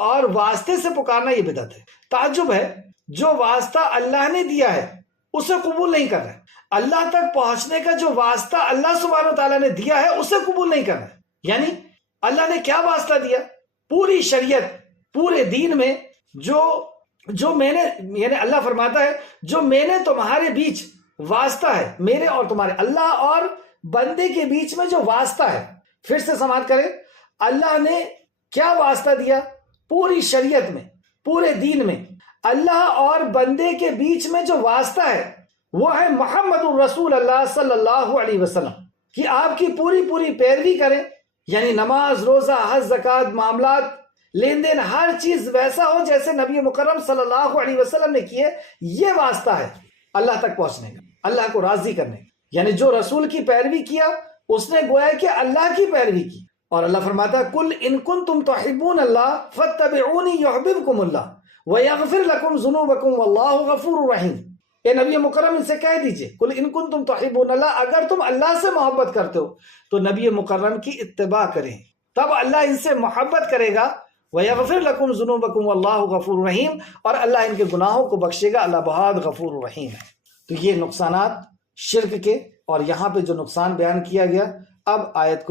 اور واسطے سے پکارنا یہ بدعت ہے۔ تعجب ہے، جو واسطہ اللہ نے دیا ہے اسے قبول نہیں کر رہے. اللہ تک پہنچنے کا جو واسطہ اللہ سبحانہ و تعالیٰ نے دیا ہے اسے قبول نہیں کر رہے. یعنی اللہ نے کیا واسطہ دیا؟ پوری شریعت، پورے دین میں جو میں نے، یعنی اللہ فرماتا ہے جو میں نے تمہارے بیچ واسطہ ہے، میرے اور تمہارے، اللہ اور بندے کے بیچ میں جو واسطہ ہے. پھر سے سماعت کریں، اللہ نے کیا واسطہ دیا؟ پوری شریعت میں، پورے دین میں اللہ اور بندے کے بیچ میں جو واسطہ ہے وہ ہے محمد الرسول اللہ صلی اللہ علیہ وسلم، کہ آپ کی پوری پیروی کریں. یعنی نماز، روزہ، حج، زکوٰۃ، معاملات، لین دین، ہر چیز ویسا ہو جیسے نبی مکرم صلی اللہ علیہ وسلم نے کیے. یہ واسطہ ہے اللہ تک پہنچنے کا، اللہ کو راضی کرنے کا. یعنی جو رسول کی پیروی کیا اس نے گویا کہ اللہ کی پیروی کی. اور اللہ فرماتا ہے قل ان کنتم تحبون اللہ فاتبعونی یحببکم اللہ ویغفر لکم ذنوبکم واللہ غفور رحیم. اے نبی مکرم ان سے کہہ دیجئے قل ان کنتم تحبون اللہ، اگر تم اللہ سے محبت کرتے ہو تو نبی مکرم کی اتباع کریں، تب اللہ ان سے محبت کرے گا. وَيَغْفِرْ لَكُمْ ذُنُوبَكُمْ وَاللَّهُ غَفُورٌ رَحِيمٌ، اور اللہ ان کے گناہوں کو بخشے گا، اللہ بہت غفور رحیم ہے. تو یہ نقصانات شرک کے، اور یہاں پہ جو نقصان بیان کیا گیا. اب آیت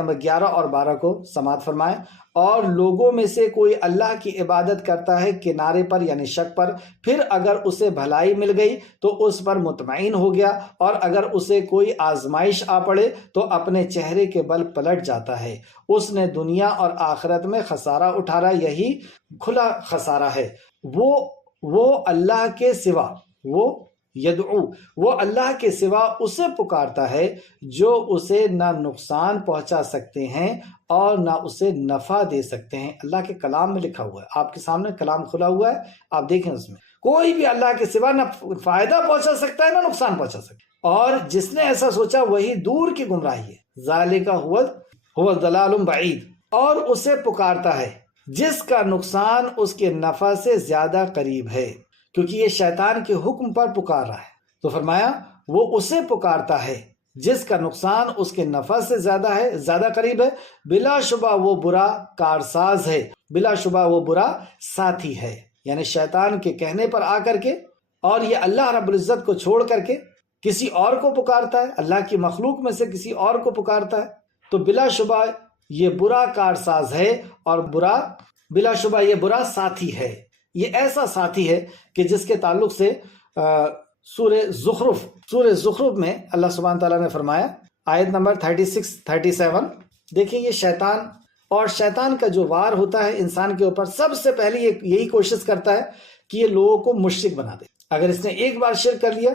نمبر 11 اور 12 کو سماعت فرمائیں. اور لوگوں میں سے کوئی اللہ کی عبادت کرتا ہے کنارے پر یعنی شک پر، پھر اگر اسے بھلائی مل گئی تو اس پر مطمئن ہو گیا، اور اگر اسے کوئی آزمائش آ پڑے تو اپنے چہرے کے بل پلٹ جاتا ہے. اس نے دنیا اور آخرت میں خسارہ اٹھارا، یہی کھلا خسارہ ہے. وہ اللہ کے سوا، وہ اللہ کے سوا اسے پکارتا ہے جو اسے نہ نقصان پہنچا سکتے ہیں اور نہ اسے نفع دے سکتے ہیں. اللہ کے کلام میں لکھا ہوا ہے، آپ کے سامنے کلام کھلا ہوا ہے، آپ دیکھیں اس میں کوئی بھی اللہ کے سوا نہ فائدہ پہنچا سکتا ہے نہ نقصان پہنچا سکتا ہے. اور جس نے ایسا سوچا وہی دور کی گمراہی ہے. ذالک هو الضلال بعید. اور اسے پکارتا ہے جس کا نقصان اس کے نفع سے زیادہ قریب ہے، کیونکہ یہ شیطان کے حکم پر پکار رہا ہے. تو فرمایا وہ اسے پکارتا ہے جس کا نقصان اس کے نفع سے زیادہ قریب ہے. بلا شبہ وہ برا کارساز ہے، بلا شبہ وہ برا ساتھی ہے. یعنی شیطان کے کہنے پر آ کر کے، اور یہ اللہ رب العزت کو چھوڑ کر کے کسی اور کو پکارتا ہے، اللہ کی مخلوق میں سے کسی اور کو پکارتا ہے، تو بلا شبہ یہ برا کارساز ہے، اور بلا شبہ یہ برا ساتھی ہے. یہ ایسا ساتھی ہے کہ جس کے تعلق سے سورہ زخرف میں اللہ سبحانہ تعالیٰ نے فرمایا، آیت نمبر 36-37. دیکھیں یہ شیطان کا جو وار ہوتا ہے انسان کے اوپر، سب سے پہلے یہی کوشش کرتا ہے کہ یہ لوگوں کو مشرک بنا دے. اگر اس نے ایک بار شرک کر لیا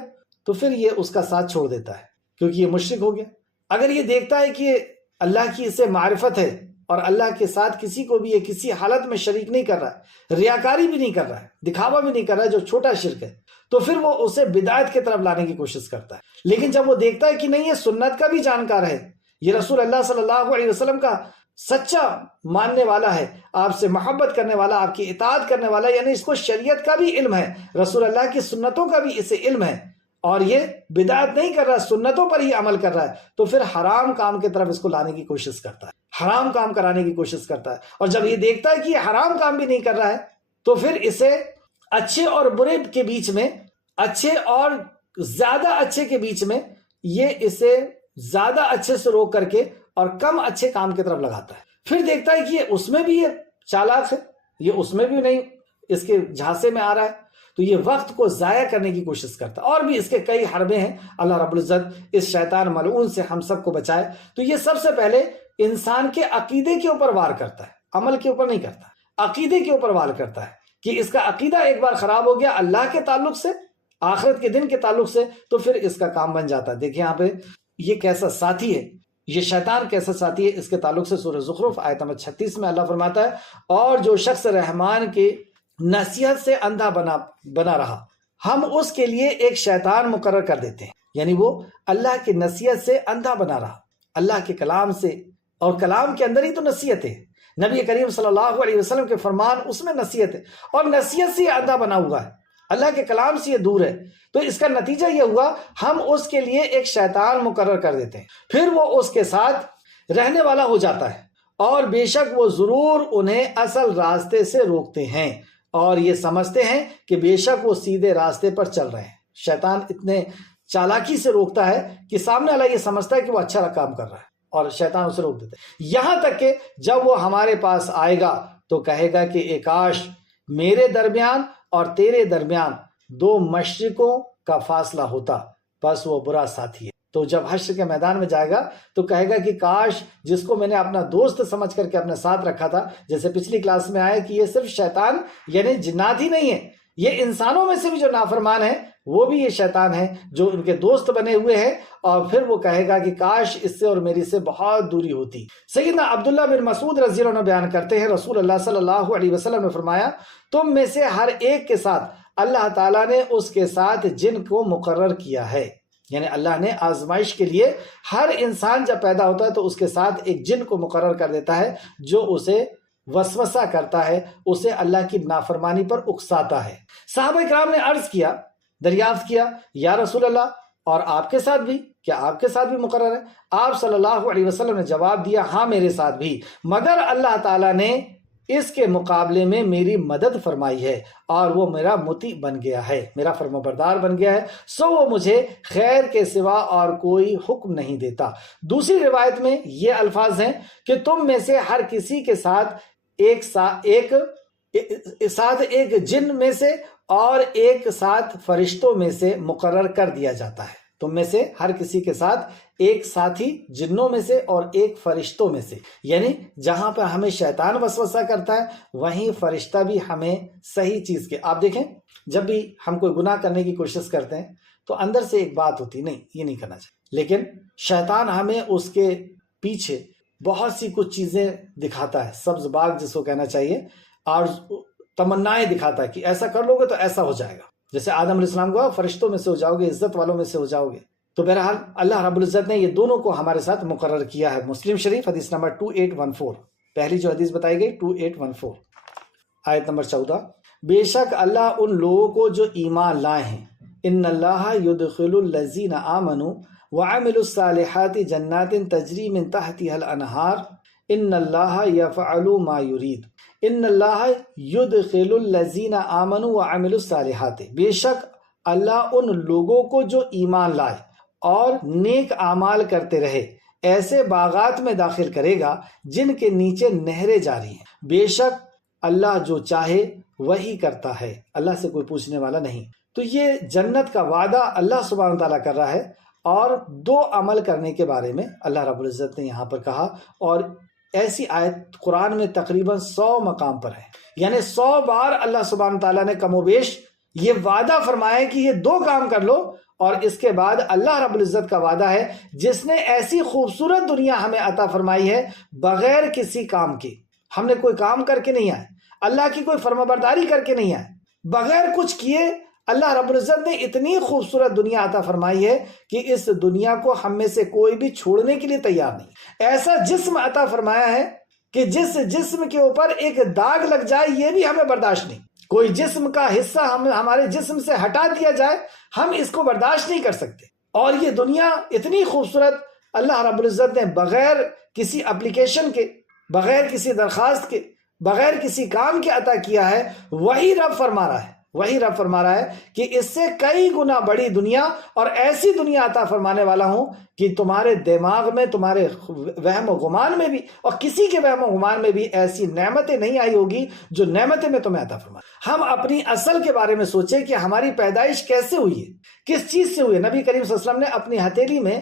تو پھر یہ اس کا ساتھ چھوڑ دیتا ہے کیونکہ یہ مشرک ہو گیا. اگر یہ دیکھتا ہے کہ اللہ کی اسے معرفت ہے اور اللہ کے ساتھ کسی کو بھی یہ کسی حالت میں شریک نہیں کر رہا ہے، ریاکاری بھی نہیں کر رہا ہے، دکھاوا بھی نہیں کر رہا ہے، جو چھوٹا شرک ہے، تو پھر وہ اسے بدعت کی طرف لانے کی کوشش کرتا ہے. لیکن جب وہ دیکھتا ہے کہ نہیں یہ سنت کا بھی جانکار ہے، یہ رسول اللہ صلی اللہ علیہ وسلم کا سچا ماننے والا ہے، آپ سے محبت کرنے والا، آپ کی اطاعت کرنے والا، یعنی اس کو شریعت کا بھی علم ہے، رسول اللہ کی سنتوں کا بھی اسے علم ہے، اور یہ بدعت نہیں کر رہا، سنتوں پر ہی عمل کر رہا ہے، تو پھر حرام کام کی طرف اس کو لانے کی کوشش کرتا ہے، حرام کام کرانے کی کوشش کرتا ہے. اور جب یہ دیکھتا ہے کہ یہ حرام کام بھی نہیں کر رہا ہے تو پھر اسے اچھے اور برے کے بیچ میں، اچھے اور زیادہ اچھے کے بیچ میں، یہ اسے زیادہ اچھے سے روک کر کے اور کم اچھے کام کی طرف لگاتا ہے. پھر دیکھتا ہے کہ یہ اس میں بھی یہ چالاک ہے، یہ اس میں بھی نہیں اس کے جھانسے میں آ رہا ہے، تو یہ وقت کو ضائع کرنے کی کوشش کرتا ہے. اور بھی اس کے کئی حربے ہیں، اللہ رب العزت اس شیطان ملعون سے ہم سب کو بچائے. تو یہ سب سے پہلے انسان کے عقیدے کے اوپر وار کرتا ہے، عمل کے اوپر نہیں کرتا، عقیدے کے اوپر وار کرتا ہے کہ اس کا عقیدہ ایک بار خراب ہو گیا اللہ کے تعلق سے، آخرت کے دن کے تعلق سے، تو پھر اس کا کام بن جاتا ہے. دیکھیں یہاں پہ یہ کیسا ساتھی ہے، یہ شیطان کیسا ساتھی ہے. اس کے تعلق سے سورہ زخرف آیت نمبر 36 میں اللہ فرماتا ہے، اور جو شخص رحمان کی نصیحت سے اندھا بنا رہا، ہم اس کے لیے ایک شیطان مقرر کر دیتے ہیں. یعنی وہ اللہ کی نصیحت سے اندھا بنا رہا، اللہ کے کلام سے، اور کلام کے اندر ہی تو نصیحت ہے، نبی کریم صلی اللہ علیہ وسلم کے فرمان اس میں نصیحت ہے، اور نصیحت سے یہ اندھا بنا ہوا ہے، اللہ کے کلام سے یہ دور ہے. تو اس کا نتیجہ یہ ہوا ہم اس کے لیے ایک شیطان مقرر کر دیتے ہیں، پھر وہ اس کے ساتھ رہنے والا ہو جاتا ہے، اور بے شک وہ ضرور انہیں اصل راستے سے روکتے ہیں، اور یہ سمجھتے ہیں کہ بے شک وہ سیدھے راستے پر چل رہے ہیں. شیطان اتنے چالاکی سے روکتا ہے کہ سامنے والا یہ سمجھتا ہے کہ وہ اچھا کام کر رہا ہے اور شیطان اسے روک دیتا ہے، یہاں تک کہ جب وہ ہمارے پاس آئے گا تو کہے گا کہ اے کاش میرے درمیان اور تیرے درمیان 2 مشرقوں کا فاصلہ ہوتا، بس وہ برا ساتھی ہے۔ تو جب حشر کے میدان میں جائے گا تو کہے گا کہ کاش جس کو میں نے اپنا دوست سمجھ کر کے اپنے ساتھ رکھا تھا، جیسے پچھلی کلاس میں آیا کہ یہ صرف شیطان یعنی جنات ہی نہیں ہے، یہ انسانوں میں سے بھی جو نافرمان ہیں وہ بھی یہ شیطان ہیں جو ان کے دوست بنے ہوئے ہیں، اور پھر وہ کہے گا کہ کاش اس سے اور میری سے بہت دوری ہوتی۔ سیدنا عبداللہ بن مسعود رضی اللہ عنہ بیان کرتے ہیں رسول اللہ صلی اللہ علیہ وسلم نے فرمایا تم میں سے ہر ایک کے ساتھ اللہ تعالیٰ نے اس کے ساتھ جن کو مقرر کیا ہے، یعنی اللہ نے آزمائش کے لیے ہر انسان جب پیدا ہوتا ہے تو اس کے ساتھ ایک جن کو مقرر کر دیتا ہے جو اسے وسوسہ کرتا ہے، اسے اللہ کی نافرمانی پر اکساتا ہے۔ صحابہ کرام نے عرض کیا، دریافت کیا، یا رسول اللہ اور آپ کے ساتھ بھی؟ کیا آپ کے ساتھ بھی مقرر ہے؟ آپ صلی اللہ علیہ وسلم نے جواب دیا، ہاں میرے ساتھ بھی، مگر اللہ تعالیٰ نے اس کے مقابلے میں میری مدد فرمائی ہے اور وہ میرا مطیع بن گیا ہے، میرا فرمانبردار بن گیا ہے، سو وہ مجھے خیر کے سوا اور کوئی حکم نہیں دیتا۔ دوسری روایت میں یہ الفاظ ہیں کہ تم میں سے ہر کسی کے ساتھ ایک جن میں سے اور ایک ساتھ فرشتوں میں سے مقرر کر دیا جاتا ہے۔ تم میں سے ہر کسی کے ساتھ ایک ساتھی جنوں میں سے اور ایک فرشتوں میں سے، یعنی جہاں پر ہمیں شیطان وسوسہ کرتا ہے وہیں فرشتہ بھی ہمیں صحیح چیز کے۔ آپ دیکھیں جب بھی ہم کوئی گناہ کرنے کی کوشش کرتے ہیں تو اندر سے ایک بات ہوتی نہیں یہ نہیں کرنا چاہیے، لیکن شیطان ہمیں اس کے پیچھے بہت سی کچھ چیزیں دکھاتا ہے، سبز باغ جس کو کہنا چاہیے، اور تمنائیں دکھاتا ہے کہ ایسا کر لو گے تو ایسا ہو جائے گا، جیسے آدم علیہ السلام کو فرشتوں میں سے ہو جاؤ گے، عزت والوں میں سے ہو جاؤ گے۔ تو بہرحال اللہ رب العزت نے یہ دونوں کو ہمارے ساتھ مقرر کیا ہے۔ مسلم شریف حدیث نمبر 2814، پہلی جو حدیث بتائی گئی 2814، آیت نمبر 14، بے شک اللہ ان لوگوں کو جو ایمان لائے ہیں، ان اللہ یدخل الذین آمنوا وعملوا الصالحات جنات تجری من تحتها الانہار ان اللہ یفعل ما یرید، ان اللہ یدخل الذین آمنوا وعملوا الصالحات، بے شک اللہ ان لوگوں کو جو ایمان لائے اور نیک اعمال کرتے رہے ایسے باغات میں داخل کرے گا جن کے نیچے نہریں جاری ہیں، بے شک اللہ جو چاہے وہی کرتا ہے، اللہ سے کوئی پوچھنے والا نہیں۔ تو یہ جنت کا وعدہ اللہ سبحانہ تعالیٰ کر رہا ہے، اور 2 عمل کرنے کے بارے میں اللہ رب العزت نے یہاں پر کہا، اور ایسی آیت قرآن میں تقریباً 100 مقام پر ہے، یعنی 100 بار اللہ سبحانہ تعالیٰ نے کم و بیش یہ وعدہ فرمایا کہ یہ 2 کام کر لو، اور اس کے بعد اللہ رب العزت کا وعدہ ہے جس نے ایسی خوبصورت دنیا ہمیں عطا فرمائی ہے بغیر کسی کام کے، ہم نے کوئی کام کر کے نہیں آئے، اللہ کی کوئی فرمانبرداری کر کے نہیں آئے، بغیر کچھ کیے اللہ رب العزت نے اتنی خوبصورت دنیا عطا فرمائی ہے کہ اس دنیا کو ہم میں سے کوئی بھی چھوڑنے کے لیے تیار نہیں۔ ایسا جسم عطا فرمایا ہے کہ جس جسم کے اوپر ایک داغ لگ جائے یہ بھی ہمیں برداشت نہیں، کوئی جسم کا حصہ ہمارے جسم سے ہٹا دیا جائے ہم اس کو برداشت نہیں کر سکتے۔ اور یہ دنیا اتنی خوبصورت اللہ رب العزت نے بغیر کسی اپلیکیشن کے، بغیر کسی درخواست کے، بغیر کسی کام کے عطا کیا ہے۔ وہی رب فرما رہا ہے کہ اس سے کئی گنا بڑی دنیا اور ایسی دنیا عطا فرمانے والا ہوں کہ تمہارے دماغ میں، تمہارے وہم و گمان میں بھی اور کسی کے وہم و گمان میں بھی ایسی نعمتیں نہیں آئی ہوگی جو نعمتیں میں تمہیں عطا فرما۔ ہم اپنی اصل کے بارے میں سوچیں کہ ہماری پیدائش کیسے ہوئی ہے، کس چیز سے ہوئی ہے۔ نبی کریم صلی اللہ علیہ وسلم نے اپنی ہتھیلی میں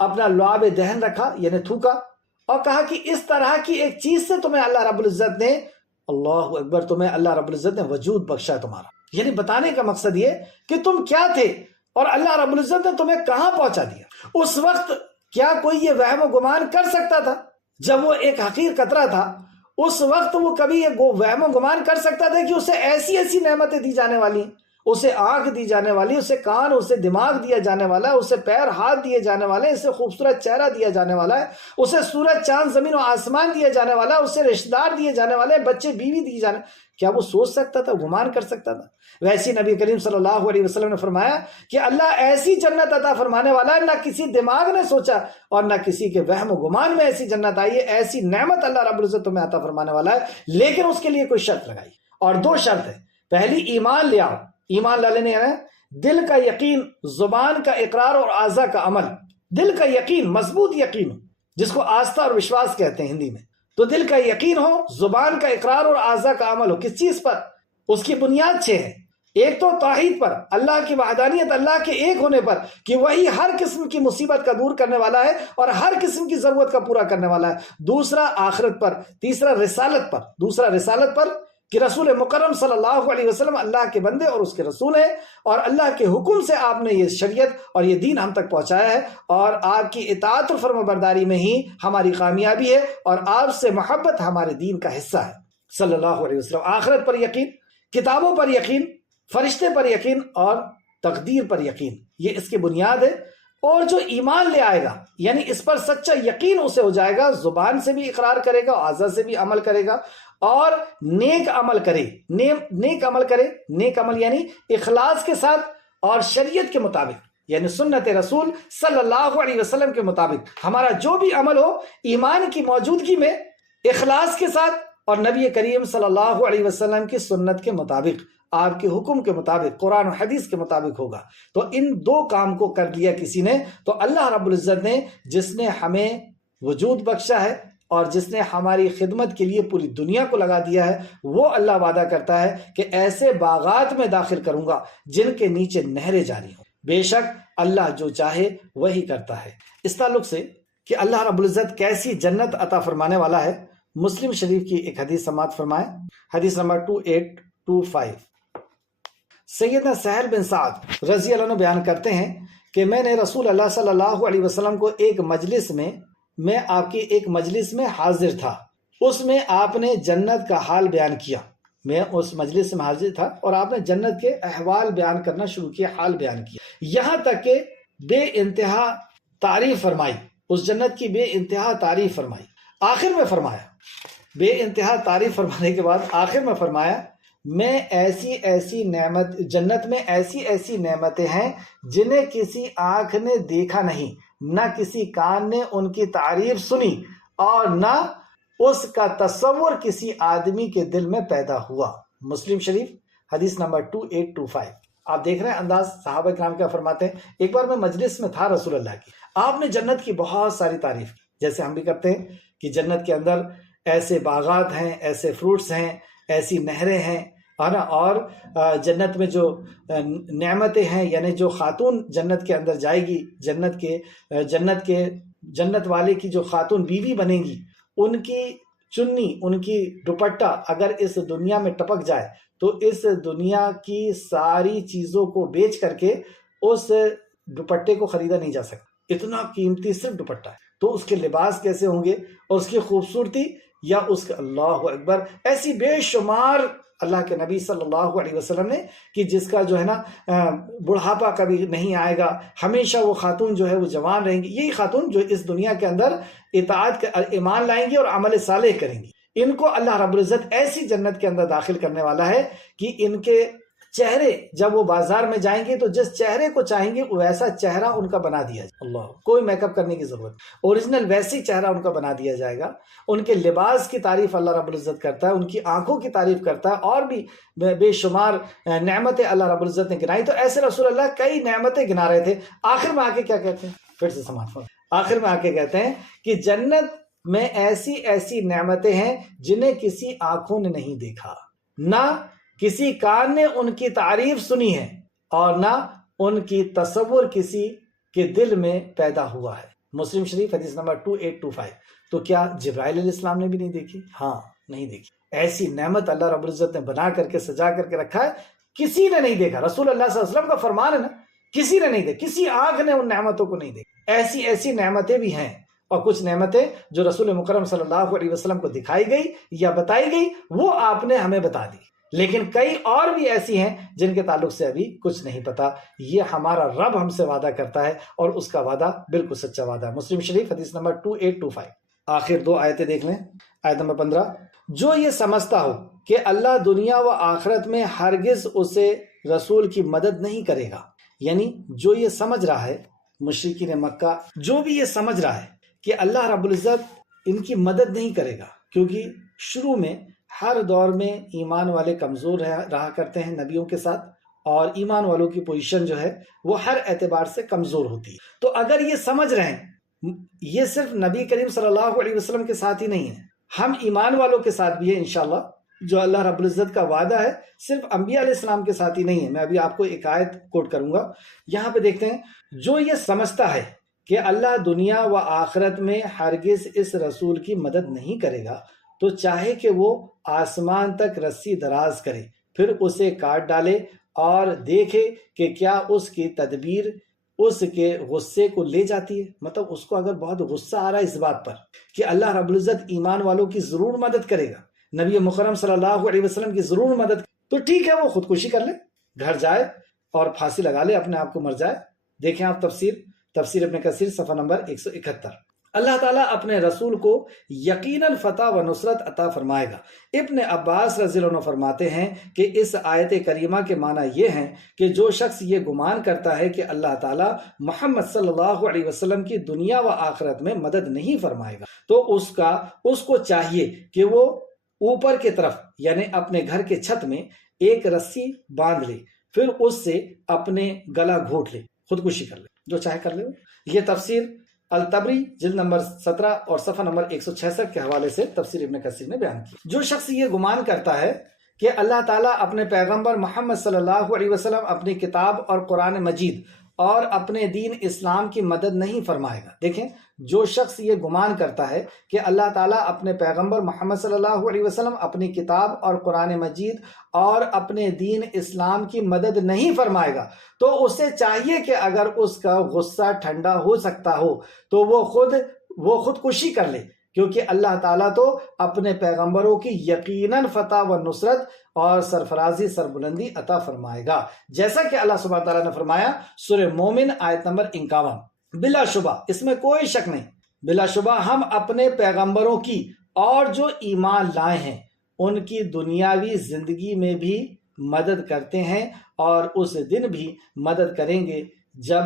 اپنا لعاب دہن رکھا، یعنی تھوکا، اور کہا کہ اس طرح کی ایک چیز سے تمہیں اللہ رب العزت نے، اللہ اکبر، تمہیں اللہ رب العزت نے وجود بخشا تمہارا، یعنی بتانے کا مقصد یہ کہ تم کیا تھے اور اللہ رب العزت نے تمہیں کہاں پہنچا دیا۔ اس وقت کیا کوئی یہ وہم و گمان کر سکتا تھا؟ جب وہ ایک حقیر قطرہ تھا اس وقت وہ کبھی یہ وہم و گمان کر سکتا تھا کہ اسے ایسی ایسی نعمتیں دی جانے والی ہیں، اسے آنکھ دی جانے والی، اسے کان، اسے دماغ دیا جانے والا ہے، اسے پیر ہاتھ دیے جانے والے ہیں، اسے خوبصورت چہرہ دیا جانے والا ہے، اسے سورج چاند زمین و آسمان دیا جانے والا ہے، اسے رشتہ دار دیے جانے والے ہیں، بچے بیوی دیے جانے، کیا وہ سوچ سکتا تھا، گمان کر سکتا تھا؟ ویسی نبی کریم صلی اللہ علیہ وسلم نے فرمایا کہ اللہ ایسی جنت عطا فرمانے والا ہے، نہ کسی دماغ نے سوچا اور نہ کسی کے وہم و گمان میں ایسی جنت آئی ہے، ایسی نعمت اللہ رب العزت تمہیں عطا فرمانے والا ہے، لیکن اس کے لیے کوئی شرط لگائی، اور 2 شرط ہے۔ پہلی، ایمان لے آؤ، ایمان لا لینے ہے دل کا یقین، زبان کا اقرار اور اعضاء کا عمل۔ دل کا یقین، مضبوط یقین ہو، جس کو آستھا اور وشواس کہتے ہیں ہندی میں، تو دل کا یقین ہو، زبان کا اقرار اور اعضاء کا عمل ہو۔ کس چیز پر؟ اس کی بنیاد 6 ہے۔ ایک تو توحید پر، اللہ کی وحدانیت، اللہ کے ایک ہونے پر، کہ وہی ہر قسم کی مصیبت کا دور کرنے والا ہے اور ہر قسم کی ضرورت کا پورا کرنے والا ہے۔ دوسرا آخرت پر، تیسرا رسالت پر، دوسرا رسالت پر کہ رسول مکرم صلی اللہ علیہ وسلم اللہ کے بندے اور اس کے رسول ہیں، اور اللہ کے حکم سے آپ نے یہ شریعت اور یہ دین ہم تک پہنچایا ہے، اور آپ کی اطاعت اور فرمانبرداری میں ہی ہماری کامیابی ہے، اور آپ سے محبت ہمارے دین کا حصہ ہے صلی اللہ علیہ وسلم۔ آخرت پر یقین، کتابوں پر یقین، فرشتے پر یقین اور تقدیر پر یقین، یہ اس کی بنیاد ہے۔ اور جو ایمان لے آئے گا، یعنی اس پر سچا یقین اسے ہو جائے گا، زبان سے بھی اقرار کرے گا، اعضاء سے بھی عمل کرے گا، اور نیک عمل کرے، نیک عمل کرے، نیک عمل یعنی اخلاص کے ساتھ اور شریعت کے مطابق، یعنی سنت رسول صلی اللہ علیہ وسلم کے مطابق ہمارا جو بھی عمل ہو ایمان کی موجودگی میں، اخلاص کے ساتھ اور نبی کریم صلی اللہ علیہ وسلم کی سنت کے مطابق، آپ کے حکم کے مطابق، قرآن و حدیث کے مطابق ہوگا۔ تو ان دو کام کو کر لیا کسی نے، تو اللہ رب العزت نے، جس نے ہمیں وجود بخشا ہے اور جس نے ہماری خدمت کے لیے پوری دنیا کو لگا دیا ہے، وہ اللہ وعدہ کرتا ہے کہ ایسے باغات میں داخل کروں گا جن کے نیچے نہریں جاری ہوں۔ بے شک اللہ جو چاہے وہی کرتا ہے۔ اس تعلق سے کہ اللہ رب العزت کیسی جنت عطا فرمانے والا ہے، مسلم شریف کی ایک حدیث سماعت فرمائیں، حدیث نمبر 2825۔ سیدنا سہل بن سعد رضی اللہ عنہ بیان کرتے ہیں کہ میں نے رسول اللہ صلی اللہ علیہ وسلم کو میں آپ کی ایک مجلس میں حاضر تھا، اس میں آپ نے جنت کا حال بیان کیا۔ میں اس مجلس میں حاضر تھا اور آپ نے جنت کے احوال بیان کرنا شروع کیا، حال بیان کیا، یہاں تک کہ بے انتہا تعریف فرمائی، اس جنت کی بے انتہا تعریف فرمائی۔ آخر میں فرمایا، بے انتہا تعریف فرمانے کے بعد آخر میں فرمایا، میں ایسی نعمت، جنت میں ایسی نعمتیں ہیں جنہیں کسی آنکھ نے دیکھا نہیں، نہ کسی کان نے ان کی تعریف سنی، اور نہ اس کا تصور کسی آدمی کے دل میں پیدا ہوا۔ مسلم شریف حدیث نمبر 2825۔ آپ دیکھ رہے ہیں انداز صحابہ کرام کیا فرماتے ہیں۔ ایک بار میں مجلس میں تھا رسول اللہ کی، آپ نے جنت کی بہت ساری تعریف کی، جیسے ہم بھی کرتے ہیں کہ جنت کے اندر ایسے باغات ہیں، ایسے فروٹس ہیں، ایسی نہریں ہیں، اور جنت میں جو نعمتیں ہیں، یعنی جو خاتون جنت کے اندر جائے گی، جنت والے کی جو خاتون بیوی بنے گی، ان کی چنی، ان کی دوپٹہ اگر اس دنیا میں ٹپک جائے تو اس دنیا کی ساری چیزوں کو بیچ کر کے اس دوپٹے کو خریدا نہیں جا سکتا، اتنا قیمتی صرف دوپٹہ ہے۔ تو اس کے لباس کیسے ہوں گے اور اس کی خوبصورتی، یا اس کا، اللہ اکبر، ایسی بے شمار اللہ کے نبی صلی اللہ علیہ وسلم نے کہ جس کا جو ہے نا بڑھاپا کبھی نہیں آئے گا، ہمیشہ وہ خاتون جو ہے وہ جوان رہیں گی۔ یہی خاتون جو اس دنیا کے اندر اطاعت ایمان لائیں گی اور عمل صالح کریں گی، ان کو اللہ رب العزت ایسی جنت کے اندر داخل کرنے والا ہے کہ ان کے چہرے جب وہ بازار میں جائیں گے تو جس چہرے کو چاہیں گے ویسا چہرہ ان کا بنا دیا جائے، اللہ، کوئی میک اپ کرنے کی ضرورت، اوریجنل ویسی چہرہ ان کا بنا دیا جائے گا۔ ان کے لباس کی تعریف اللہ رب العزت کرتا ہے، ان کی آنکھوں کی تعریف کرتا ہے، اور بھی بے شمار نعمتیں اللہ رب العزت نے گنائی۔ تو ایسے رسول اللہ کئی نعمتیں گنا رہے تھے، آخر میں آ کے کیا کہتے ہیں، پھر سے سماعت فرمائیں، آخر میں آ کے کہتے ہیں کہ جنت میں ایسی نعمتیں ہیں جنہیں کسی آنکھوں نے نہیں دیکھا، نہ کسی کان نے ان کی تعریف سنی ہے، اور نہ ان کی تصور کسی کے دل میں پیدا ہوا ہے۔ مسلم شریف حدیث نمبر 2825۔ تو کیا جبرائیل علیہ السلام نے بھی نہیں دیکھی؟ ہاں، نہیں دیکھی۔ ایسی نعمت اللہ رب العزت نے بنا کر کے سجا کر کے رکھا ہے، کسی نے نہیں دیکھا۔ رسول اللہ صلی اللہ علیہ وسلم کا فرمان ہے نا، کسی نے نہیں دیکھا، کسی آنکھ نے ان نعمتوں کو نہیں دیکھا۔ ایسی نعمتیں بھی ہیں، اور کچھ نعمتیں جو رسول مکرم صلی اللہ علیہ وسلم کو دکھائی گئی یا بتائی گئی وہ آپ نے ہمیں بتا دی، لیکن کئی اور بھی ایسی ہیں جن کے تعلق سے ابھی کچھ نہیں پتا۔ یہ ہمارا رب ہم سے وعدہ کرتا ہے، اور اس کا وعدہ بالکل سچا وعدہ ہے۔ مسلم شریف حدیث نمبر 2825۔ آخر دو آیتیں دیکھ لیں۔ آیت نمبر 15، جو یہ سمجھتا ہو کہ اللہ دنیا و آخرت میں ہرگز اسے رسول کی مدد نہیں کرے گا، یعنی جو یہ سمجھ رہا ہے، مشرکین مکہ جو بھی یہ سمجھ رہا ہے کہ اللہ رب العزت ان کی مدد نہیں کرے گا، کیونکہ شروع میں ہر دور میں ایمان والے کمزور رہا کرتے ہیں نبیوں کے ساتھ، اور ایمان والوں کی پوزیشن جو ہے وہ ہر اعتبار سے کمزور ہوتی ہے۔ تو اگر یہ سمجھ رہے ہیں، یہ صرف نبی کریم صلی اللہ علیہ وسلم کے ساتھ ہی نہیں ہے، ہم ایمان والوں کے ساتھ بھی ہے انشاءاللہ۔ جو اللہ رب العزت کا وعدہ ہے صرف انبیاء علیہ السلام کے ساتھ ہی نہیں ہے۔ میں ابھی آپ کو ایک آیت کوٹ کروں گا، یہاں پہ دیکھتے ہیں، جو یہ سمجھتا ہے کہ اللہ دنیا و آخرت میں ہرگز اس رسول کی مدد نہیں کرے گا، تو چاہے کہ وہ آسمان تک رسی دراز کرے، پھر اسے کاٹ ڈالے اور دیکھے کہ کیا اس کی تدبیر اس کے غصے کو لے جاتی ہے۔ مطلب اس کو اگر بہت غصہ آ رہا ہے اس بات پر کہ اللہ رب العزت ایمان والوں کی ضرور مدد کرے گا، نبی مکرم صلی اللہ علیہ وسلم کی ضرور مدد، تو ٹھیک ہے وہ خودکشی کر لے، گھر جائے اور پھانسی لگا لے، اپنے آپ کو مر جائے۔ دیکھیں آپ تفسیر ابن کثیر صفحہ نمبر 171۔ اللہ تعالیٰ اپنے رسول کو یقیناً فتح و نصرت عطا فرمائے گا۔ ابن عباس رضی اللہ عنہ فرماتے ہیں کہ اس آیت کریمہ کے معنی یہ ہیں کہ جو شخص یہ گمان کرتا ہے کہ اللہ تعالیٰ محمد صلی اللہ علیہ وسلم کی دنیا و آخرت میں مدد نہیں فرمائے گا، تو اس کو چاہیے کہ وہ اوپر کی طرف یعنی اپنے گھر کے چھت میں ایک رسی باندھ لے، پھر اس سے اپنے گلا گھونٹ لے، خودکشی کر لے، جو چاہے کر لے۔ یہ تفسیر الطبری جلد نمبر 17 اور صفحہ نمبر 166 کے حوالے سے تفسیر ابن کثیر نے بیان کی۔ جو شخص یہ گمان کرتا ہے کہ اللہ تعالیٰ اپنے پیغمبر محمد صلی اللہ علیہ وسلم، اپنی کتاب اور قرآن مجید اور اپنے دین اسلام کی مدد نہیں فرمائے گا، دیکھیں، جو شخص یہ گمان کرتا ہے کہ اللہ تعالیٰ اپنے پیغمبر محمد صلی اللہ علیہ وسلم، اپنی کتاب اور قرآن مجید اور اپنے دین اسلام کی مدد نہیں فرمائے گا، تو اسے چاہیے کہ اگر اس کا غصہ ٹھنڈا ہو سکتا ہو تو وہ خودکشی کر لے، کیونکہ اللہ تعالیٰ تو اپنے پیغمبروں کی یقیناً فتح و نصرت اور سرفرازی سربلندی عطا فرمائے گا، جیسا کہ اللہ سبحانہ تعالیٰ نے فرمایا سورہ مومن آیت نمبر 51۔ بلا شبہ، اس میں کوئی شک نہیں، بلا شبہ ہم اپنے پیغمبروں کی اور جو ایمان لائے ہیں ان کی دنیاوی زندگی میں بھی مدد کرتے ہیں، اور اس دن بھی مدد کریں گے جب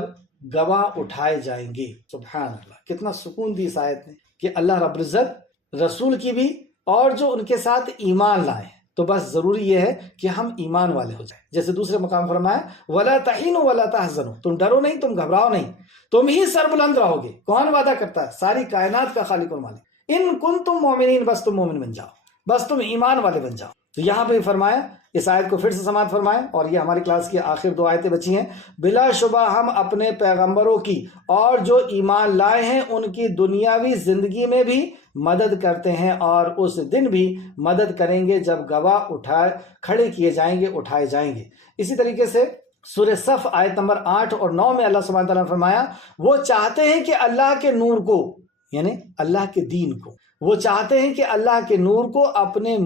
گواہ اٹھائے جائیں گے۔ سبحان اللہ، کتنا سکون دی اس آیت نے کہ اللہ رب العزت رسول کی بھی اور جو ان کے ساتھ ایمان لائے، تو بس ضروری یہ ہے کہ ہم ایمان والے ہو جائیں۔ جیسے دوسرے مقام فرمایا وَلَا تَحِنُوا وَلَا تَحْزَنُوا، تم ڈرو نہیں، تم گھبراؤ نہیں، تم ہی سربلند رہو گے۔ کون وعدہ کرتا ہے؟ ساری کائنات کا خالق اور مالک۔ ان کنتم مومنین، بس تم مومن بن جاؤ، بس تم ایمان والے بن جاؤ۔ تو یہاں پہ فرمایا، اس آیت کو پھر سے سماعت فرمائیں، اور یہ ہماری کلاس کی آخر 2 آیتیں بچی ہیں۔ بلا شبہ ہم اپنے پیغمبروں کی اور جو ایمان لائے ہیں ان کی دنیاوی زندگی میں بھی مدد کرتے ہیں، اور اس دن بھی مدد کریں گے جب گواہ کھڑے کیے جائیں گے، اٹھائے جائیں گے۔ اسی طریقے سے سورہ صف آیت نمبر 8 اور 9 میں اللہ سبحانہ تعالیٰ نے فرمایا وہ چاہتے ہیں کہ اللہ کے نور کو، یعنی اللہ کے دین کو، وہ چاہتے ہیں کہ اللہ کے نور کو اپنے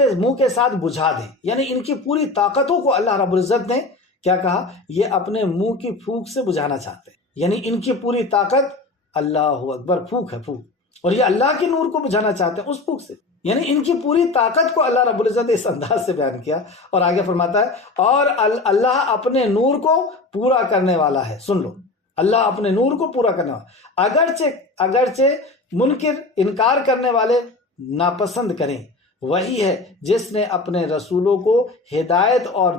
منہ کے ساتھ بجھا دے، یعنی ان کی پوری طاقتوں کو اللہ رب العزت نے کیا کہا، یہ اپنے منہ کی پھونک سے بجھانا چاہتے ہیں، یعنی ان کی پوری طاقت، اللہ اکبر، پھونک ہے، پھونک، اور یہ اللہ کے نور کو بجھانا چاہتے ہیں اس پھونک سے، یعنی ان کی پوری طاقت کو اللہ رب العزت نے اس انداز سے بیان کیا، اور آگے فرماتا ہے اور اللہ اپنے نور کو پورا کرنے والا ہے۔ سن لو، اللہ اپنے نور کو پورا کرنے والا، اگرچہ منکر، انکار کرنے والے ناپسند کریں، وہی ہے جس نے اپنے رسولوں کو ہدایت اور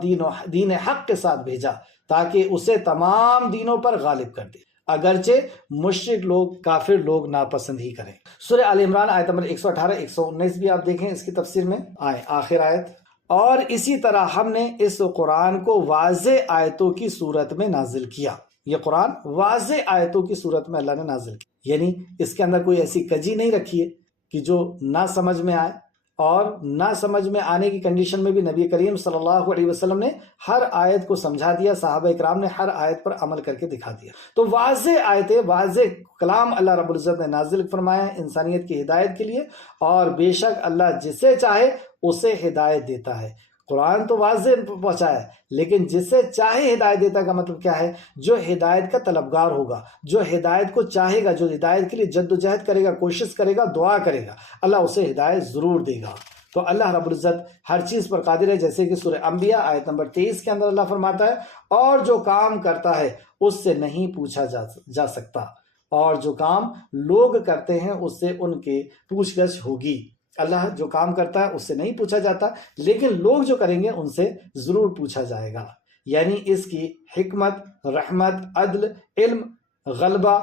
دین حق کے ساتھ بھیجا تاکہ اسے تمام دینوں پر غالب کر دے، اگرچہ مشرک لوگ، کافر لوگ ناپسند ہی کریں۔ سورہ آل عمران آیت نمبر 118 119 بھی آپ دیکھیں، اس کی تفسیر میں آخر آیت۔ اور اسی طرح ہم نے اس قرآن کو واضح آیتوں کی صورت میں نازل کیا، یہ قرآن واضح آیتوں کی صورت میں اللہ نے نازل کیا، یعنی اس کے اندر کوئی ایسی کجی نہیں رکھی ہے کہ جو نہ سمجھ میں آئے، اور نہ سمجھ میں آنے کی کنڈیشن میں بھی نبی کریم صلی اللہ علیہ وسلم نے ہر آیت کو سمجھا دیا، صحابہ اکرام نے ہر آیت پر عمل کر کے دکھا دیا۔ تو واضح آیتیں، واضح کلام اللہ رب العزت نے نازل فرمایا ہے انسانیت کی ہدایت کے لیے، اور بے شک اللہ جسے چاہے اسے ہدایت دیتا ہے۔ قرآن تو واضح پہنچا ہے، لیکن جسے چاہے ہدایت دیتا کا مطلب کیا ہے؟ جو ہدایت کا طلبگار ہوگا، جو ہدایت کو چاہے گا، جو ہدایت کے لیے جد و جہد کرے گا، کوشش کرے گا، دعا کرے گا، اللہ اسے ہدایت ضرور دے گا۔ تو اللہ رب العزت ہر چیز پر قادر ہے، جیسے کہ سورہ انبیاء آیت نمبر 23 کے اندر اللہ فرماتا ہے اور جو کام کرتا ہے اس سے نہیں پوچھا جا سکتا، اور جو کام لوگ کرتے ہیں اس سے ان کے پوچھ گچھ ہوگی۔ اللہ جو کام کرتا ہے اس سے نہیں پوچھا جاتا، لیکن لوگ جو کریں گے ان سے ضرور پوچھا جائے گا۔ یعنی اس کی حکمت، رحمت، عدل، علم، غلبہ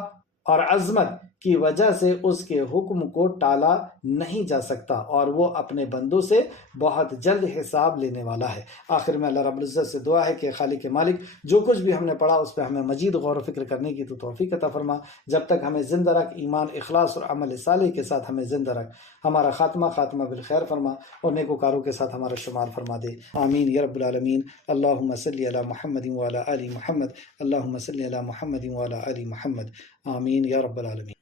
اور عظمت کی وجہ سے اس کے حکم کو ٹالا نہیں جا سکتا، اور وہ اپنے بندوں سے بہت جلد حساب لینے والا ہے۔ آخر میں اللہ رب العزت سے دعا ہے کہ خالق مالک جو کچھ بھی ہم نے پڑھا اس پہ ہمیں مزید غور و فکر کرنے کی تو توفیق عطا فرما، جب تک ہمیں زندہ رکھ، ایمان، اخلاص اور عمل صالح کے ساتھ ہمیں زندہ رکھ، ہمارا خاتمہ بالخیر فرما، اور نیکوکاروں کے ساتھ ہمارا شمار فرما دے، آمین یا رب العالمین۔ اللہم صلی علی محمد وعلی آل محمد، اللہم صلی علی محمد وعلی آل محمد، آمین یا رب العالمین۔